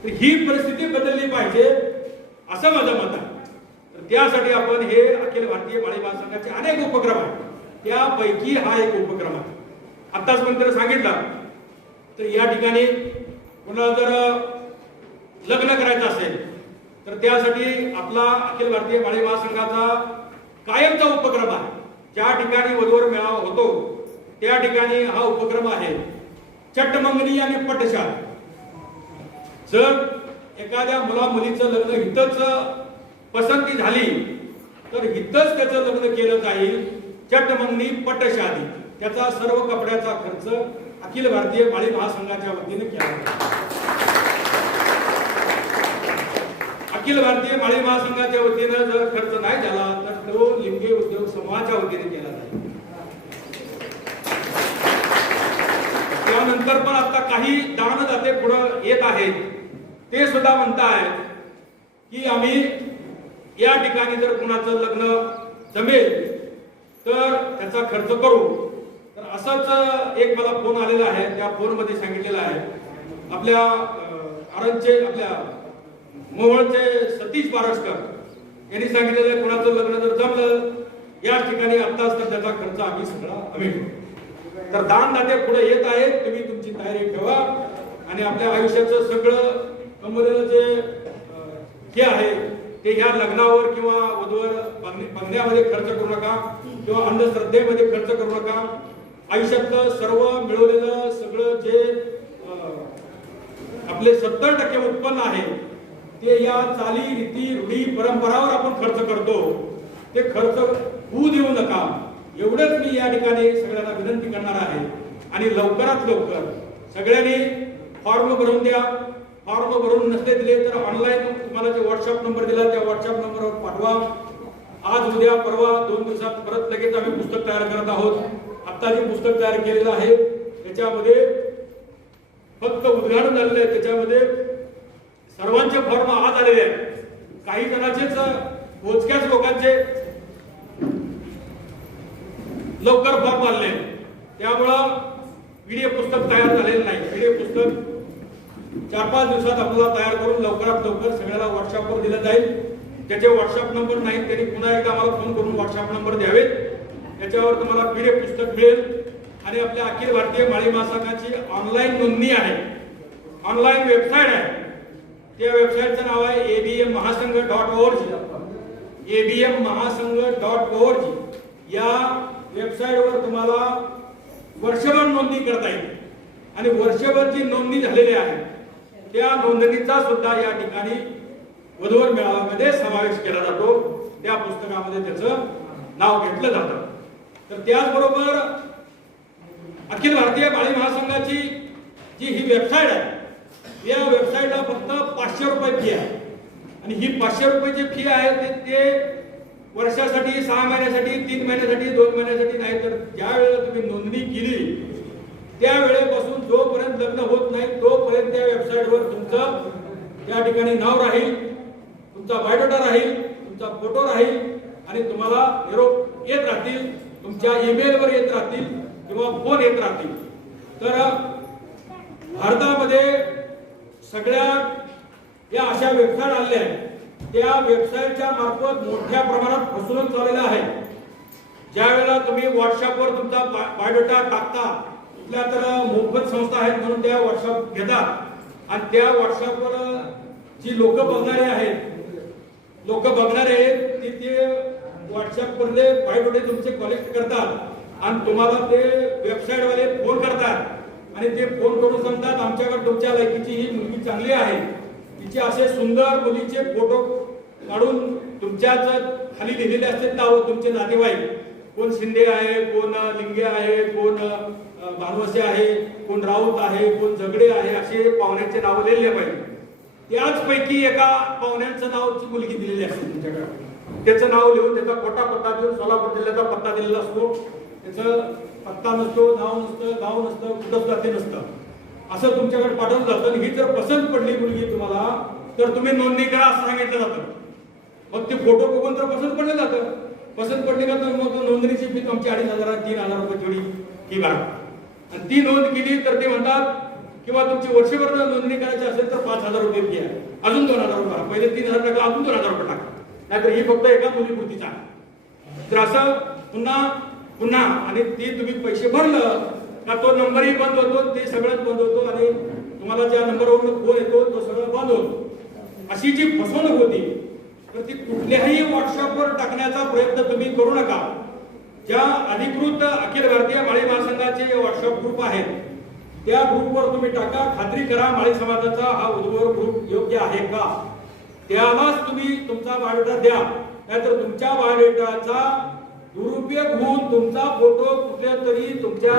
तर ही परिस्थिती बदलली पाहिजे असं माझं मत आहे. तर त्यासाठी आपण हे अखिल भारतीय माळी महासंघाचे अनेक उपक्रम आहेत, त्यापैकी हा एक उपक्रम आहे. आत्ताच मंत्री सांगितलं तर या ठिकाणी कोणाला जर लग्न करायचं असेल तर त्यासाठी आपला अखिल भारतीय माळी महासंघाचा कायमचा उपक्रम आहे. ज्या ठिकाणी वधूवर मेळावा होतो त्या ठिकाणी हा उपक्रम आहे चटमंगनी आणि पटशाल. जर एखाद्या मुला मुलीचं लग्न हितच पसंती झाली तर हितच त्याचं लग्न केलं जाईल. चटमंगनी पटशादी त्याचा सर्व कपड्याचा खर्च अखिल भारतीय माळी महासंघाच्या वतीने केला जाईल. अखिल भारतीय माळी महासंघाच्या वतीने जर खर्च नाही झाला तर तो लिंगी उद्योग समूहाच्या वतीने केला जाईल. त्यानंतर पण आता काही दानदाते पुढे येत आहेत, ते सुद्धा म्हणतायत की आम्ही या ठिकाणी जर कुणाचं लग्न जमेल तर त्याचा खर्च करू. तर असाच एक मला फोन आलेला आहे. त्या फोन मध्ये सांगितलेलं आहे आपल्या आरणचे आपल्या मोहोळचे सतीश बारसकर यांनी सांगितलेलं आहे कुणाचं लग्न जर जमलं या ठिकाणी आत्ताच तर त्याचा खर्च आम्ही करू. तर दानदाते पुढे येत आहेत, तुम्ही तुमची तयारी ठेवा आणि आपल्या आयुष्याचं सगळं कमवलेलं जे हे आहे ते ह्या लग्नावर किंवा वधूवर बघण्यामध्ये खर्च करू नका किंवा अंधश्रद्धेमध्ये खर्च करू नका. आयुष्यातलं सर्व मिळवलेलं सगळं जे आपले 70% उत्पन्न आहे ते या चाली रीती रूढी परंपरावर आपण खर्च करतो, ते खर्च होऊ देऊ नका. एवढंच मी या ठिकाणी सगळ्यांना विनंती करणार आहे. आणि लवकरात लवकर सगळ्यांनी फॉर्म भरून द्या. फॉर्म भरून नसले दिले तर ऑनलाईन तुम्हाला जे व्हॉट्सअप नंबर दिला त्या व्हॉट्सअप नंबरवर पाठवा. आज उद्या परवा 2 दिवसात परत लगेच आम्ही पुस्तक तयार करत आहोत. आता जे पुस्तक तयार केलेलं आहे त्याच्यामध्ये फक्त उद्घाटन झालेलं आहे, त्याच्यामध्ये सर्वांचे फॉर्म आज आलेले आहेत. काही जणांचेच मोजक्याच लोकांचे लवकर फॉर्म आले, त्यामुळं पीडीएफ पुस्तक तयार झालेलं नाही. पीडीएफ पुस्तक 4-5 दिवसात आपल्याला तयार करून लवकरात लवकर सगळ्याला व्हॉट्सअपवर दिलं जाईल. ज्याचे व्हॉट्सअप नंबर नाहीत त्यांनी पुन्हा एकदा आम्हाला फोन करून व्हॉट्सअप नंबर द्यावेत, त्याच्यावर तुम्हाला पीडीएफ पुस्तक मिळेल. आणि आपल्या अखिल भारतीय माळी महासंघाची ऑनलाईन नोंदणी आहे, ऑनलाईन वेबसाईट आहे. त्या वेबसाईटचं नाव आहे abmmahasangh.org. abmmahasangh.org या वेबसाईटवर तुम्हाला वर्षभर नोंदणी करता येईल. आणि वर्षभर जी नोंदणी झालेली आहे त्या नोंदणीचा सुद्धा या ठिकाणी वधूवर मेळाव्यामध्ये समावेश केला जातो. त्या पुस्तकामध्ये त्याचं नाव घेतलं जातं. तर त्याचबरोबर अखिल भारतीय माळी महासंघाची जी ही वेबसाईट आहे या वेबसाईटला फक्त 500 रुपये फी आहे. आणि ही 500 रुपयाची फी आहे ते वर्षासाठी, 6 महिन्यासाठी, 3 महिन्यासाठी, 2 महिन्यासाठी नाही. तर ज्या वेळेला तुम्ही नोंदणी केली त्या वेळेपासून जोपर्यंत लग्न होत नाही तोपर्यंत त्या वेबसाईटवर तुमचं त्या ठिकाणी नाव राहील, तुमचा बायोडाटा राहील, तुमचा फोटो राहील आणि तुम्हाला निरोप येत राहतील, तुमच्या ईमेलवर येत राहतील किंवा फोन येत राहतील. तर भारतामध्ये सगळ्या या अशा वेबसाईट आलेल्या आहेत. त्या वेबसाईटच्या मार्फत मोठ्या प्रमाणात फसवणूक चाललेलं आहे. ज्या वेळेला तुम्ही व्हॉट्सअपवर तुमचा बायोडाटा टाकता, कुठल्या तर मोफत संस्था आहेत म्हणून त्या व्हॉट्सअप घेतात आणि त्या व्हॉट्सअपवर जी लोक बघणारे आहेत ते व्हॉट्सअपवरले बायोडाटे तुमचे कलेक्ट करतात आणि तुम्हाला ते वेबसाईटवाले फोन करतात आणि ते फोन करून सांगतात आमच्याकडे तुमच्या लायकीची ही मुलगी चांगली आहे, तिचे असे सुंदर मुलीचे फोटो काढून तुमच्याच खाली लिहिलेले असतात नाव तुमचे नातेवाईक, कोण शिंदे आहे, कोण लिंगे आहे, कोण भानवसे आहे, कोण राऊत आहे, कोण झगडे आहे, असे पाहुण्यांचे नावं लिहिलेले पाहिजे. त्याचपैकी एका पाहुण्यांचं नावची मुलगी दिलेली असते तुमच्याकडे. त्याचं नाव लिहून त्याचा खोटा पत्ता देऊन सोलापूर जिल्ह्याचा पत्ता दिलेला असतो. त्याचं पत्ता नसतो, नाव नसतं, गाव नसतं, कुठं सुद्धा ते नसतं. असं तुमच्याकडे पाठवलं जातं. ही जर पसंत पडली मुलगी तुम्हाला तर तुम्ही नोंदणी करा असं सांगितलं जातं. मग ते फोटो बघून तर पसंत पडलं जातं. पसंत पडली का तर मग नोंदणीची फी तुमची 2,500 3,000 रुपये तेवढी फी भरा. आणि ती नोंद केली तर ते म्हणतात किंवा तुमची वर्षभर नोंदणी करायची असेल तर 5,000 रुपये फी आहे. अजून 2,000 रुपये पहिले 3,000 टाका, अजून 2,000 रुपये टाका. नाहीतर ही फक्त एका मुलीपुरतीच आहे. तर असं पुन्हा पुन्हा आणि ती तुम्ही पैसे भरलं का तो नंबरही बंद होतो, ते सगळंच बंद होतो आणि तुम्हाला ज्या नंबरवरून फोन येतो तो सगळं बंद होतो. अशी जी फसवणूक होती तर ती कुठल्याही व्हॉट्सअपवर टाकण्याचा प्रयत्न तुम्ही करू नका. ज्या अधिकृत अखिल भारतीय माळी महासंघाचे व्हॉट्सअप ग्रुप आहेत त्या ग्रुपवर तुम्ही टाका. खात्री करा माळी समाजाचा हा उद्भव ग्रुप योग्य आहे का, त्यालाच तुम्ही तुमचा बायोडेटा द्या. नाहीतर तुमच्या बायोडेटाचा दुरुपयोग होऊन तुमचा फोटो कुठल्या तरी तुमच्या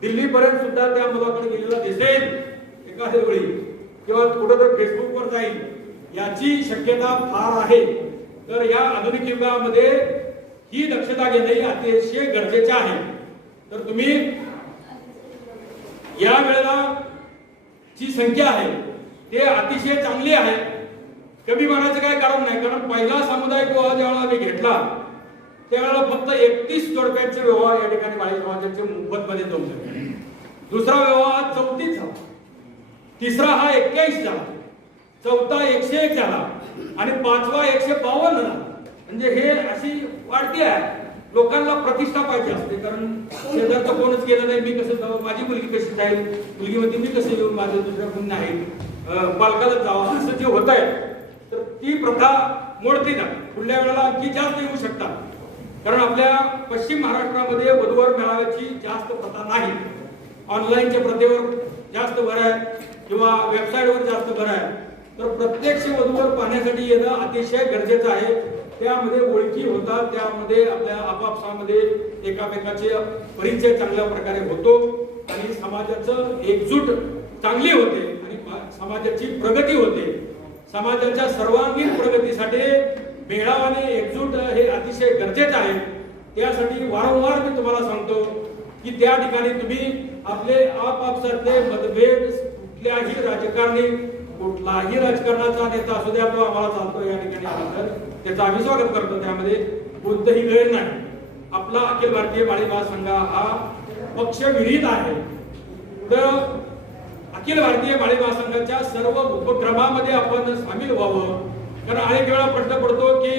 दिल्लीपर्यंत सुद्धा त्या मुलाकडे गेलेला दिसेल एखाद्या वेळी किंवा कुठेतरी फेसबुकवर जाईल याची शक्यता फार आहे. तर या आधुनिक युगामध्ये ही दक्षता घेणे अतिशय गरजेचे आहे. तर तुम्ही या वेळेला जी संख्या आहे ते अतिशय चांगली आहे. कमी मानायचं काय कारण नाही. कारण पहिला सामुदायिक विवाह ज्यावेळेला आम्ही घेतला त्यावेळेला फक्त 31 जोडप्यांचे विवाह या ठिकाणी माळी समाजाचे मोफत मध्ये जमले. दुसरा विवाह 34 झाला, तिसरा हा 21 झाला, चौथा 101 झाला आणि पाचवा 152 झाला. म्हणजे हे अशी वाढती आहे. लोकांना प्रतिष्ठा पाहिजे असते. कारण शेजारचं कोणच केलं नाही, मी कसं जाऊ, माझी मुलगी कशी जाईल, मुलगी म्हणते मी कसं येऊ, माझं दुसऱ्या कोण नाही, पालकाला जावं, असं जे होत आहे तर ती प्रथा मोडती ना. पुढल्या वेळेला आणखी जास्त येऊ शकतात. कारण आपल्या पश्चिम महाराष्ट्रामध्ये वधूवर मेळाव्याची जास्त प्रथा नाही. ऑनलाईनच्या प्रथेवर जास्त भर आहे किंवा वेबसाईटवर जास्त भर आहे. तर प्रत्यक्ष वधूवर पाहण्यासाठी येणं अतिशय गरजेचं आहे. त्यामध्ये ओळखी होतात, त्यामध्ये आपल्या आपापसामध्ये एकामेकाचे परिचय चांगल्या प्रकारे होतो आणि समाजाचं एकजूट चांगली होते आणि समाजाची प्रगती होते. समाजाच्या सर्वांगीण प्रगतीसाठी मेळावाने एकजूट हे अतिशय गरजेचं आहे. त्यासाठी वारंवार मी तुम्हाला सांगतो की त्या ठिकाणी तुम्ही आपले आपापसातले मतभेद कुठल्याही राजकारणी कुठलाही राजकारणाचा नेता असू द्या तो आम्हाला चालतो या ठिकाणी आला तर त्याचं आम्ही स्वागत करतो. त्यामध्ये कोणतंही गैर नाही. आपला अखिल भारतीय माळी महासंघ हा पक्षविरहित आहे. तर अखिल भारतीय माळी महासंघाच्या सर्व उपक्रमामध्ये आपण सामील व्हावं. कारण अनेक वेळा प्रश्न पडतो की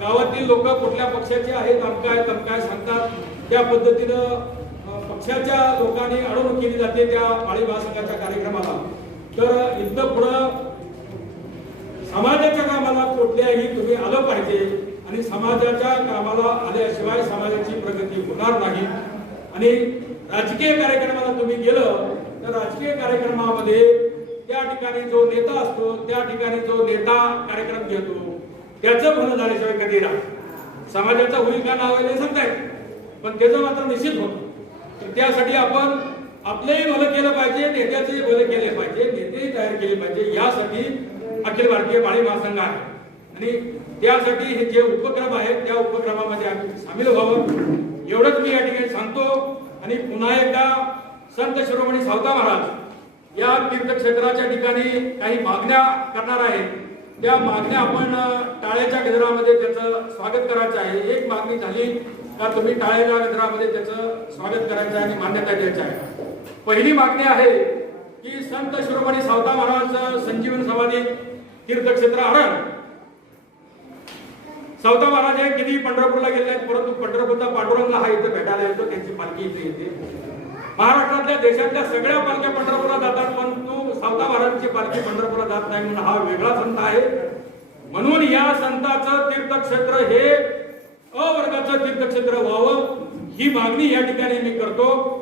गावातील लोक कुठल्या पक्षाचे आहेत, अमकाय सांगतात. त्या पद्धतीनं पक्षाच्या लोकांनी अडवणूक केली जाते त्या माळी महासंघाच्या कार्यक्रमाला. तर इथं पुढं समाजाच्या कामाला कुठल्याही तुम्ही आलं पाहिजे आणि समाजाच्या कामाला आल्याशिवाय समाजाची प्रगती होणार नाही. आणि राजकीय कार्यक्रमाला तुम्ही गेलं तर राजकीय कार्यक्रमामध्ये त्या ठिकाणी जो नेता असतो त्या ठिकाणी जो नेता कार्यक्रम घेतो त्याचं भलं झाल्याशिवाय कधी राहत. समाजाचा होईल का नाव आहे सांगताय पण त्याचं मात्र निश्चित होतं. तर त्यासाठी आपण आपलंही भलं केलं पाहिजे, नेत्याचंही भलं केले पाहिजे, नेतेही तयार केले पाहिजे. यासाठी अखिल भारतीय माळी महासंघ आहे आणि त्यासाठी हे जे उपक्रम आहेत त्या उपक्रमामध्ये आम्ही सामील व्हावं एवढंच मी या ठिकाणी सांगतो. आणि पुन्हा एकदा संत शिरोमणी सावता महाराज या तीर्थक्षेत्राच्या ठिकाणी काही मागण्या करणार आहेत. त्या मागण्या आपण टाळ्याच्या गजरामध्ये त्याचं स्वागत करायचं आहे. एक मागणी झाली का तुम्ही टाळ्याच्या गजरामध्ये त्याचं स्वागत करायचं आहे आणि मान्यता द्यायची आहे. पहिली मागणी आहे की संत शिरोमणी सावता महाराज संजीवन समाधी तीर्थक्षेत्र हरण. सावता महाराज हे किती पंढरपूरला गेले आहेत परंतु पंढरपूरचा पांडुरंग हा इथं भेटायला येतो. त्यांची पालखी इथे येते. महाराष्ट्रातल्या देशातल्या सगळ्या पालख्या पंढरपूरला जातात परंतु सावता महाराजांची पालखी पंढरपूरला जात नाही म्हणून हा वेगळा संत आहे. म्हणून या संताचं तीर्थक्षेत्र हे अ वर्गाचं तीर्थक्षेत्र व्हावं ही मागणी या ठिकाणी मी करतो.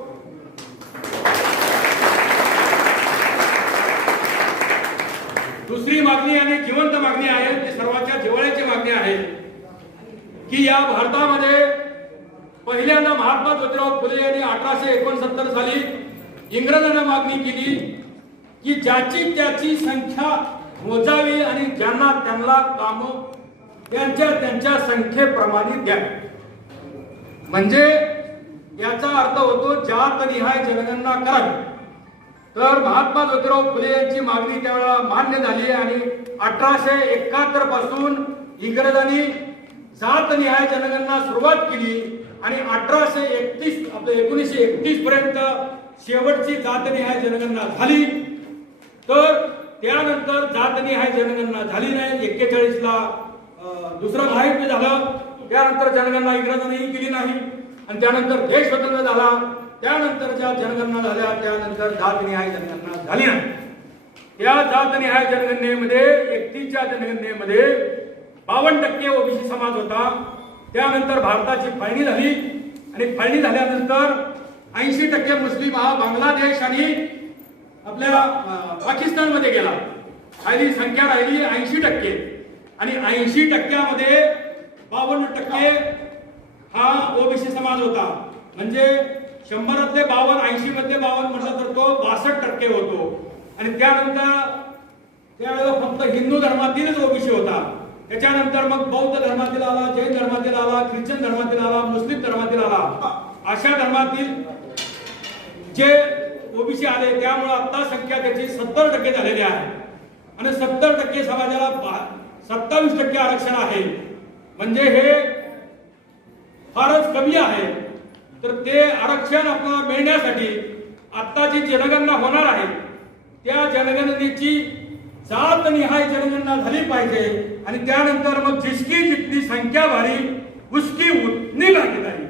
दुसरी मागणी आणि जिवंत मागणी आहे ती सर्वांच्या जिव्हाळ्याची मागणी आहे की या भारतामध्ये पहिल्यांदा महात्मा ज्योतिराव फुले यांनी 1869 साली इंग्रजांना मागणी केली की ज्याची त्याची संख्या मोजावी आणि ज्यांना त्यांना काम त्यांच्या संख्येप्रमाणे द्या. म्हणजे याचा अर्थ होतो जातनिहाय जनगणना करावी. तर महात्मा ज्योतिराव फुले यांची मागणी त्यावेळेला मान्य झाली आणि 1871 पासून इंग्रजांनी जातनिहाय जनगणना सुरुवात केली आणि 1931 पर्यंत शेवटची जातनिहाय जनगणना झाली. तर त्यानंतर जातनिहाय जनगणना झाली नाही. 41 ला दुसरं महायुद्ध झालं. त्यानंतर जनगणना इंग्रजांनीही केली नाही आणि त्यानंतर देश स्वतंत्र झाला. त्यानंतर ज्या जनगणना झाल्या त्यानंतर जातनिहाय जनगणना झाली नाही. त्या जातनिहाय जनगणनेमध्ये 31च्या जनगणनेमध्ये 52% ओबीसी समाज होता. त्यानंतर भारताची फाळणी झाली आणि फाळणी झाल्यानंतर 80% मुस्लिम हा बांगलादेश आणि आपल्या पाकिस्तानमध्ये गेला. खाली संख्या राहिली 80% आणि 80%मध्ये 52% हा ओबीसी समाज होता. म्हणजे 100 52 80 मध्ये 52 म्हटलं तर तो 62% होतो. आणि त्यानंतर त्यावेळेला फक्त हिंदू धर्मातीलच ओबीसी होता. त्याच्यानंतर मग बौद्ध धर्मातील आला, जैन धर्मातील आला, ख्रिश्चन धर्मातील आला, मुस्लिम धर्मातील आला. अशा धर्मातील जे ओबीसी आले त्यामुळे आता संख्या त्याची 70% झालेली आहे आणि 70% समाजाला 27% आरक्षण आहे. म्हणजे हे फारच कमी आहे. तर ते आरक्षण आपल्याला मिळण्यासाठी आता जी जनगणना होणार आहे त्या जनगणनेची जातनिहाय जनगणना झाली पाहिजे आणि त्यानंतर मग जिसकी जितनी संख्या भारी उसकी उतनी भागीदारी.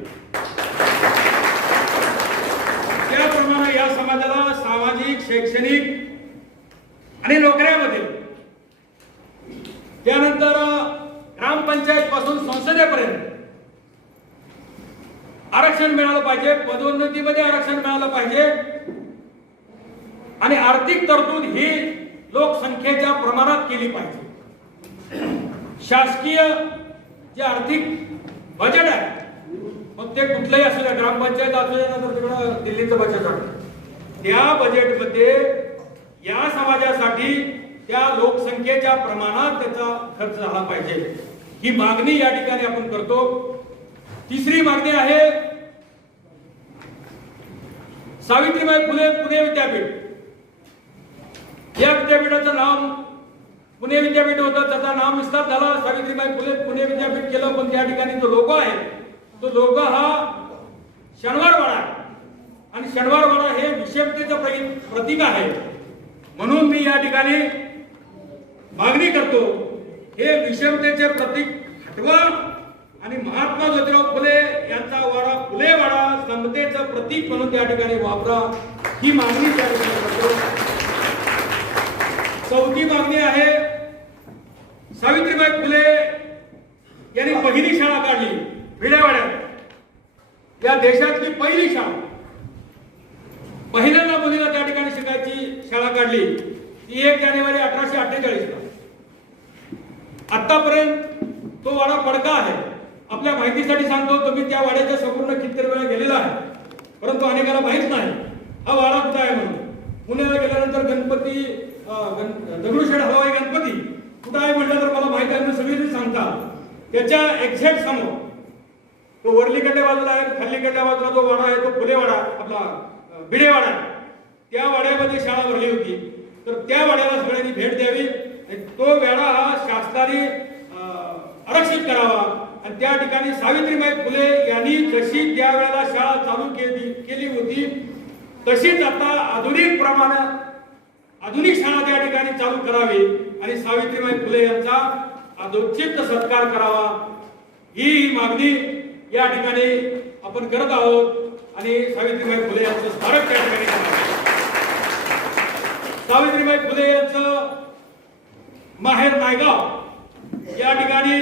त्याप्रमाणे या समाजाला सामाजिक, शैक्षणिक आणि नोकऱ्यामध्ये, त्यानंतर ग्रामपंचायत पासून संसदेपर्यंत आरक्षण मिळालं पाहिजे. पदोन्नतीमध्ये आरक्षण मिळालं पाहिजे आणि आर्थिक तरतूद ही लोकसंख्येच्या प्रमाणात केली पाहिजे. शासकीय जे आर्थिक बजेट आहे मग ते कुठलंही असू द्या, ग्रामपंचायत असू द्या तर तिकडं दिल्लीचं बजेट आहे, त्या बजेटमध्ये या समाजासाठी त्या लोकसंख्येच्या प्रमाणात त्याचा खर्च झाला पाहिजे. ही मागणी या ठिकाणी आपण करतो. तिसरी मागणी आहे सावित्रीबाई फुले पुणे विद्यापीठ. या विद्यापीठाचं नाव पुणे विद्यापीठ होतं, त्याचा नाम विस्तार झाला, सावित्रीबाई फुले पुणे विद्यापीठ केलं. पण त्या ठिकाणी जो लोगो आहे तो लोगो हा शनिवारवाडा आणि शनिवारवाडा हे विषमतेचं प्रतीक आहे. म्हणून मी या ठिकाणी मागणी करतो हे विषमतेचे प्रतीक हटवा आणि महात्मा ज्योतिराव फुले यांचा वाडा फुलेवाडा समतेचं प्रतीक म्हणून त्या ठिकाणी वापरा. ही मागणी त्या ठिकाणी करतो. चौथी मागणी आहे सावित्रीबाई फुले यांनी पहिली शाळा काढली भिडेवाड्यात. या देशातली पहिली शाळा, पहिल्यांदा मुलीला त्या ठिकाणी शिकायची शाळा काढली ती 1 जानेवारी 1848 ला. आतापर्यंत तो वाडा पडका आहे. आपल्या माहितीसाठी सांगतो, तुम्ही त्या वाड्याच्या संपूर्ण कितीतरी वेळा गेलेला आहे, परंतु अनेकाला माहित नाही हा वाडा कुठं आहे म्हणून. पुण्याला गेल्यानंतर गणपती दगडूशेठ हलवाई गणपती कुठं आहे म्हटलं तर मला माहिती आहे सगळी सांगतात. त्याच्या एक्झॅक्ट समोर तो वरलीकडल्या बाजूला आहे, खालीकडल्या बाजूला जो वाडा आहे तो फुलेवाडा आपला भिडेवाडा. त्या वाड्यामध्ये शाळा भरली होती. तर त्या वाड्याला सगळ्यांनी भेट द्यावी. तो वेळा हा शासनाने आरक्षित करावा आणि त्या ठिकाणी सावित्रीबाई फुले यांनी जशी त्या वेळेला शाळा चालू केली होती तशीच आता आधुनिक शाळा त्या ठिकाणी चालू करावी आणि सावित्रीबाई फुले यांचा अधोचित सत्कार करावा. ही मागणी या ठिकाणी आपण करत आहोत आणि सावित्रीबाई फुले यांचं स्मारक त्या ठिकाणी करावं. सावित्रीबाई फुले यांचं माहेर नायगाव या ठिकाणी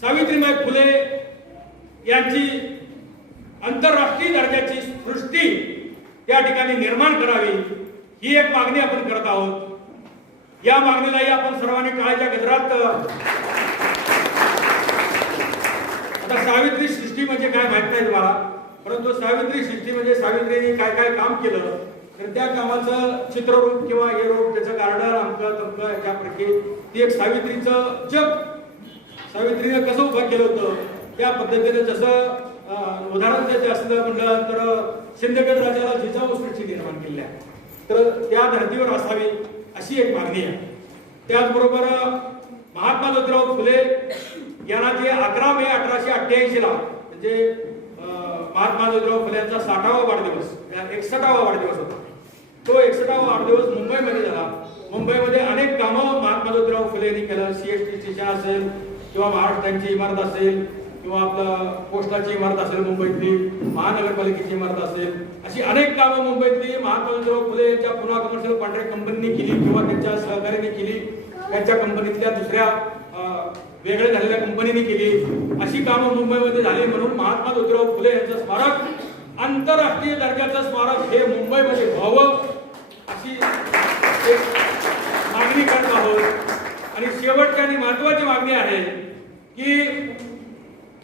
सावित्रीबाई फुले यांची आंतरराष्ट्रीय दर्जाची सृष्टी त्या ठिकाणी निर्माण करावी ही एक मागणी आपण करत आहोत. या मागणीलाही आपण सर्वांनी टाळ्याच्या गजरात आता सावित्री सृष्टी म्हणजे काय माहित नाही तुम्हाला, परंतु सावित्री सृष्टी म्हणजे सावित्रीने काय काय काम केलं तर त्या कामाचं चित्ररूप किंवा हे रूप त्याचं गार्डन अमकं तमकं याच्यापैकी ती एक सावित्रीचं जग सावित्रीने कसं उभं केलं होतं त्या पद्धतीने जसं उदाहरण द्यायचं असलं म्हणलं तर सिंदखेड राजाला जिजाऊ सृष्टी निर्माण केली आहे तर त्या धर्तीवर असावी अशी एक मागणी आहे. त्याचबरोबर महात्मा ज्योतिराव फुले यांना जे 11 मे 1888 ला म्हणजे महात्मा ज्योतिराव फुले यांचा 60वा वाढदिवस 61वा वाढदिवस होता. तो 61वा वाढदिवस मुंबईमध्ये झाला. मुंबईमध्ये अनेक कामं महात्मा ज्योतिराव फुले यांनी केलं. CST स्टेशन असेल किंवा महाराष्ट्राची इमारत असेल किंवा आपलं पोस्टाची इमारत असेल मुंबईतली, महानगरपालिकेची इमारत असेल, अशी अनेक कामं मुंबईतली महात्मा ज्योतिराव फुले यांच्या पुन्हा कमर्शियल कॉन्ट्रॅक्ट कंपनीने केली किंवा त्यांच्या सहकार्याने केली, त्यांच्या कंपनीतल्या दुसऱ्या वेगळ्या झालेल्या कंपनीने केली. अशी कामं मुंबईमध्ये झाली म्हणून महात्मा ज्योतिराव फुले यांचं स्मारक आंतरराष्ट्रीय दर्जाचं स्मारक हे मुंबईमध्ये व्हावं अशी मागणी करत आहोत. आणि शेवटची आणि महत्वाची मागणी आहे की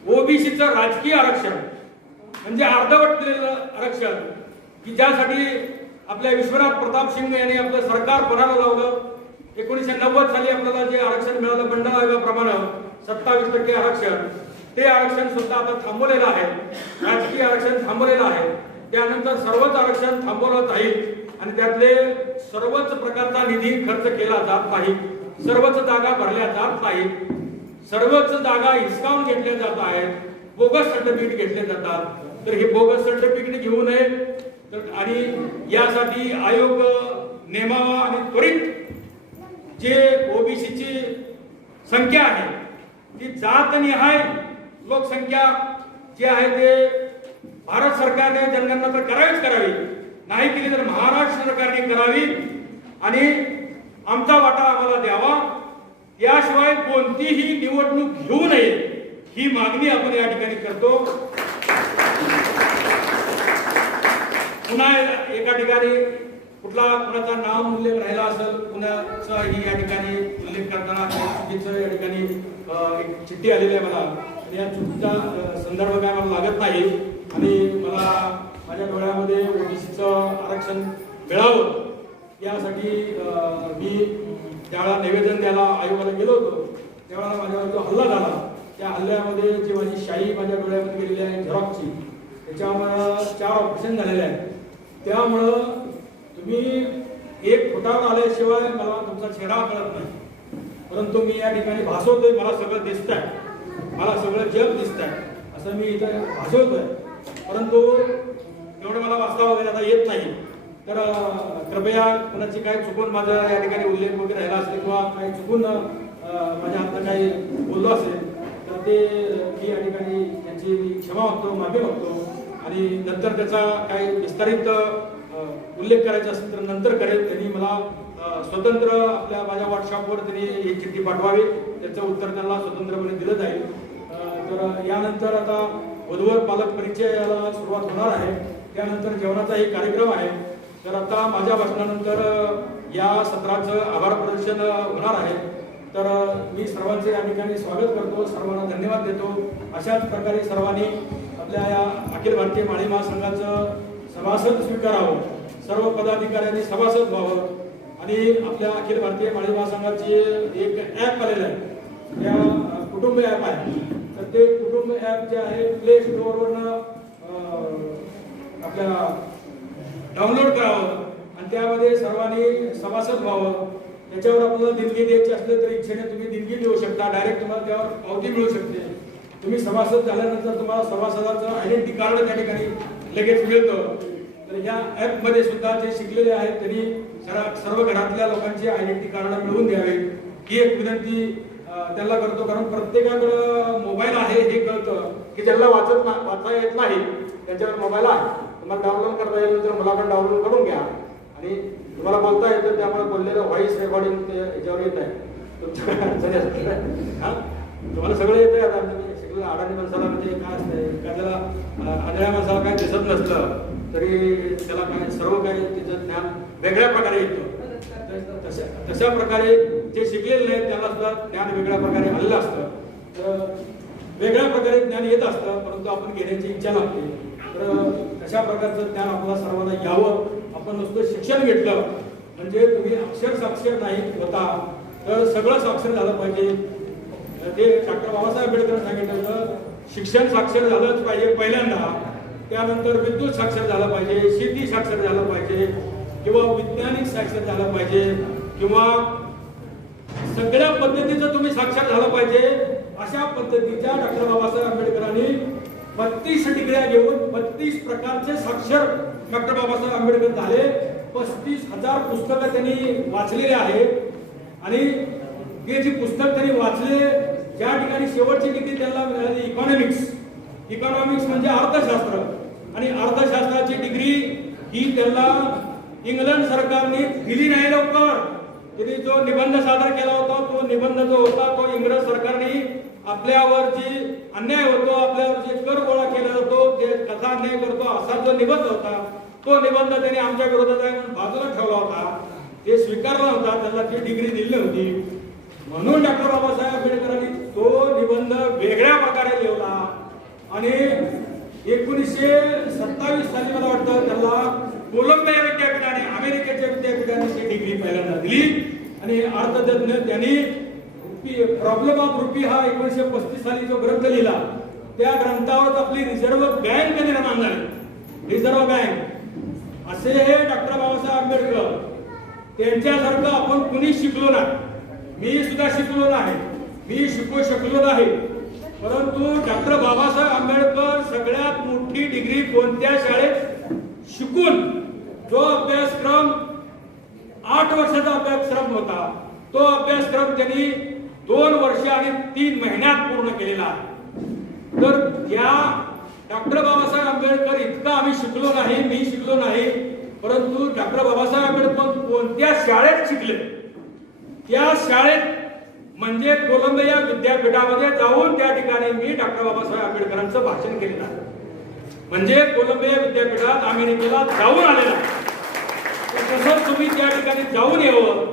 ओबीसीचं राजकीय आरक्षण म्हणजे अर्धवट केलेलं आरक्षण की ज्यासाठी आपल्या विश्वनाथ प्रताप सिंग यांनी आपलं सरकार कोणाला लावलं. 1990 साली आपल्याला जे आरक्षण मिळालं मंडळ आयोगाप्रमाणे 27% आरक्षण, ते आरक्षण सुद्धा आता थांबवलेलं आहे. राजकीय आरक्षण थांबवलेलं आहे. त्यानंतर सर्वच आरक्षण थांबवलं जाईल आणि त्यातले सर्वच प्रकारचा निधी खर्च केला जात नाही, सर्वच जागा भरल्या जात नाहीत, सर्वच जागा हिसकावून घेतल्या जात आहेत, बोगस सर्टिफिकेट घेतले जातात. तर हे बोगस सर्टिफिकेट घेऊ नये आणि यासाठी आयोग नेमावा आणि त्वरित जे ओबीसीची संख्या आहे ती जातनिहाय लोकसंख्या जी आहे ते भारत सरकारने जनगणना तर करावी, नाही केली तर महाराष्ट्र सरकारने करावी आणि आमचा वाटा आम्हाला द्यावा. याशिवाय कोणतीही निवडणूक घेऊ नये ही मागणी आपण या ठिकाणी करतो. पुन्हा एका ठिकाणी कुणाचा नाम उल्लेख राहिला असेल, कुणाचा ही या ठिकाणी उल्लेख करताना चुकीचं या ठिकाणी एक चिठ्ठी आलेली आहे मला. या चुकीचा संदर्भ काय मला लागत नाही आणि मला माझ्या डोळ्यामध्ये ओबीसीचं आरक्षण मिळावं यासाठी मी ज्यावेळेला निवेदन द्यायला आयोगाला गेलो होतो त्यावेळेला माझ्यावर जो हल्ला झाला त्या हल्ल्यामध्ये जी माझी शाई माझ्या डोळ्यामध्ये गेलेली आहे झेरॉक्सची, त्याच्यामुळं 4 ऑपरेशन झालेले आहेत. त्यामुळं तुम्ही एक फुटावर आल्याशिवाय मला तुमचा चेहरा कळत नाही, परंतु मी या ठिकाणी भासवतोय, मला सगळं दिसतंय, मला सगळं जग दिसतंय असं मी इथं भासवतोय, परंतु एवढं मला वाचता वगैरे आता येत नाही. तर कृपया कोणाची काय चुकून माझा या ठिकाणी उल्लेख वगैरे राहिला असेल किंवा काही चुकून माझ्या हातनं काही बोललो असेल तर ते मी या ठिकाणी त्यांची क्षमा मागतो, माफी मागतो आणि नंतर त्याचा काही विस्तारित उल्लेख करायचा असेल तर नंतर करेल. त्यांनी मला स्वतंत्र माझ्या व्हॉट्सअपवर त्यांनी ही चिठ्ठी पाठवावी, त्याचं उत्तर त्यांना स्वतंत्रपणे दिलं जाईल. तर यानंतर आता वधूवर पालक परिचयाला सुरुवात होणार आहे, त्यानंतर जेवणाचाही कार्यक्रम आहे. तर आता माझ्या भाषणानंतर या सत्राचं आभार प्रदर्शन होणार आहे. तर मी सर्वांचे या ठिकाणी स्वागत करतो, सर्वांना धन्यवाद देतो. अशाच प्रकारे सर्वांनी आपल्या या अखिल भारतीय माळी महासंघाचं सभासद स्वीकारावं, सर्व पदाधिकाऱ्यांनी सभासद व्हावं आणि आपल्या अखिल भारतीय माळी महासंघाची एक ॲप आलेलं आहे, त्या कुटुंब ॲप आहे. तर ते कुटुंब ॲप जे आहे प्ले स्टोअरवरनं आपल्याला डाउनलोड करावं आणि त्यामध्ये सर्वांनी सभासद व्हावं. त्याच्यावर आपल्याला देणगी द्यायची असले तर इच्छेने तुम्ही देणगी देऊ शकता, डायरेक्ट तुम्हाला त्यावर पावती मिळू शकते. तुम्ही सभासद झाल्यानंतर तुम्हाला सभासदाचं आयडेंटिटी कार्ड त्या ठिकाणी लगेच मिळतं. तर या ॲपमध्ये सुद्धा जे शिकलेले आहेत त्यांनी सर्व घरातल्या लोकांची आयडेंटिटी कार्ड मिळवून द्यावे ही एक विनंती त्यांना करतो. कारण प्रत्येकाकडं मोबाईल आहे हे कळतं की ज्यांना वाचता येत नाही त्यांच्यावर मोबाईल आहे, तुम्हाला डाउनलोड करता येईल तर मला पण डाउनलोड करून घ्या आणि तुम्हाला बोलता येतं, त्यामुळे बोललेलं व्हॉइस रेकॉर्डिंग याच्यावर येत आहे. तुमच्याकडे अडचणी असतील हां, तुम्हाला सगळं येतं. आता शिकलेलं अडाणी माणसाला म्हणजे काय असतंय, एखाद्याला आंधळ्या माणसाला काय दिसत नसलं तरी त्याला काय सर्व काही त्याचं ज्ञान वेगळ्या प्रकारे येतं. तशा प्रकारे जे शिकलेले नाहीत त्यांना सुद्धा ज्ञान वेगळ्या प्रकारे आलेलं असतं. तर वेगळ्या प्रकारे ज्ञान येत असतं, परंतु आपण घेण्याची इच्छा लागते. तर अशा प्रकारचं ज्ञान आपल्याला सर्वांना यावं. आपण नुसतं शिक्षण घेतलं म्हणजे तुम्ही अक्षर साक्षर नाही होता, तर सगळं साक्षर झालं पाहिजे. ते डॉक्टर बाबासाहेब आंबेडकरांनी सांगितलं होतं, शिक्षण साक्षर झालंच पाहिजे पहिल्यांदा, त्यानंतर विद्युत साक्षर झालं पाहिजे, शेती साक्षर झालं पाहिजे, किंवा वैज्ञानिक साक्षर झालं पाहिजे, किंवा सगळ्या पद्धतीचं तुम्ही साक्षर झालं पाहिजे. अशा पद्धतीच्या डॉक्टर बाबासाहेब आंबेडकरांनी 32 डिग्र्या घेऊन 32 प्रकारचे साक्षर डॉक्टर बाबासाहेब आंबेडकर झाले. 35,000 पुस्तकं त्यांनी वाचलेली आहे. आणि हे जी पुस्तक त्यांनी वाचले, ज्या ठिकाणी शेवटची डिग्री त्यांना मिळाली इकॉनॉमिक्स म्हणजे अर्थशास्त्र, आणि अर्थशास्त्राची डिग्री ही त्यांना इंग्लंड सरकारने दिली नाही लवकर. त्यांनी जो निबंध सादर केला होता, तो निबंध जो होता तो इंग्रज सरकारने आपल्यावर जी अन्याय होतो, आपल्यावर जे कर गोळा केला जातो, ते कसा अन्याय करतो असा जो निबंध होता, तो निबंध त्यांनी आमच्या विरोधात बाजूला ठेवला होता. ते स्वीकारला होता, त्याला ती डिग्री दिली नव्हती. म्हणून डॉक्टर बाबासाहेब आंबेडकरांनी तो निबंध वेगळ्या प्रकारे लिहिला. आणि 1927 साली मला वाटतं त्याला कोलंबिया विद्यापीठाने, अमेरिकेच्या विद्यापीठाने ती डिग्री पहिल्यांदा दिली. आणि अर्थतज्ञ त्यांनी प्रॉब्लेम ऑफ रुपी हा 1935 साली जो ग्रंथ लिहिला, त्या ग्रंथावर आपली रिझर्व्ह बँक निर्माण झाली. रिझर्व्ह बँक असे हे डॉक्टर बाबासाहेब आंबेडकर, त्यांच्यासारखं आपण कुणी शिकलो नाही. मी सुद्धा शिकलो नाही, मी शिकू शकलो नाही. परंतु डॉक्टर बाबासाहेब आंबेडकर सगळ्यात मोठी डिग्री कोणत्या शाळेत शिकून, जो अभ्यासक्रम 8 वर्षाचा अभ्यासक्रम होता, तो अभ्यासक्रम त्यांनी 2 वर्ष आणि 3 महिन्यात पूर्ण केलेला आहे. तर त्या डॉक्टर बाबासाहेब आंबेडकर इतका आम्ही शिकलो नाही, मी शिकलो नाही. परंतु डॉक्टर बाबासाहेब आंबेडकर कोणत्या शाळेत शिकले, त्या शाळेत म्हणजे कोलंबिया विद्यापीठामध्ये जाऊन त्या ठिकाणी मी डॉक्टर बाबासाहेब आंबेडकरांचं भाषण केलेलं आहे. म्हणजे कोलंबिया विद्यापीठात अमेरिकेला जाऊन आलेला. तसंच तुम्ही त्या ठिकाणी जाऊन यावं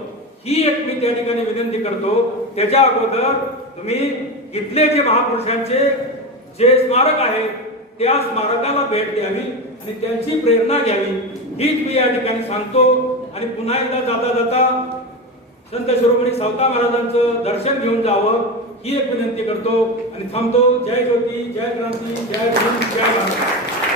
ही एक मी त्या ठिकाणी विनंती करतो. त्याच्या अगोदर तुम्ही इथले जे महापुरुषांचे जे स्मारक आहे त्या स्मारकाला भेट द्यावी आणि त्यांची प्रेरणा घ्यावी, हीच मी या ठिकाणी सांगतो. आणि पुन्हा एकदा जाता जाता संत शिरोमणी सावता महाराजांचं दर्शन घेऊन जावं ही एक विनंती करतो आणि थांबतो. जय ज्योती, जय क्रांती, जय हिंद, जय भारत.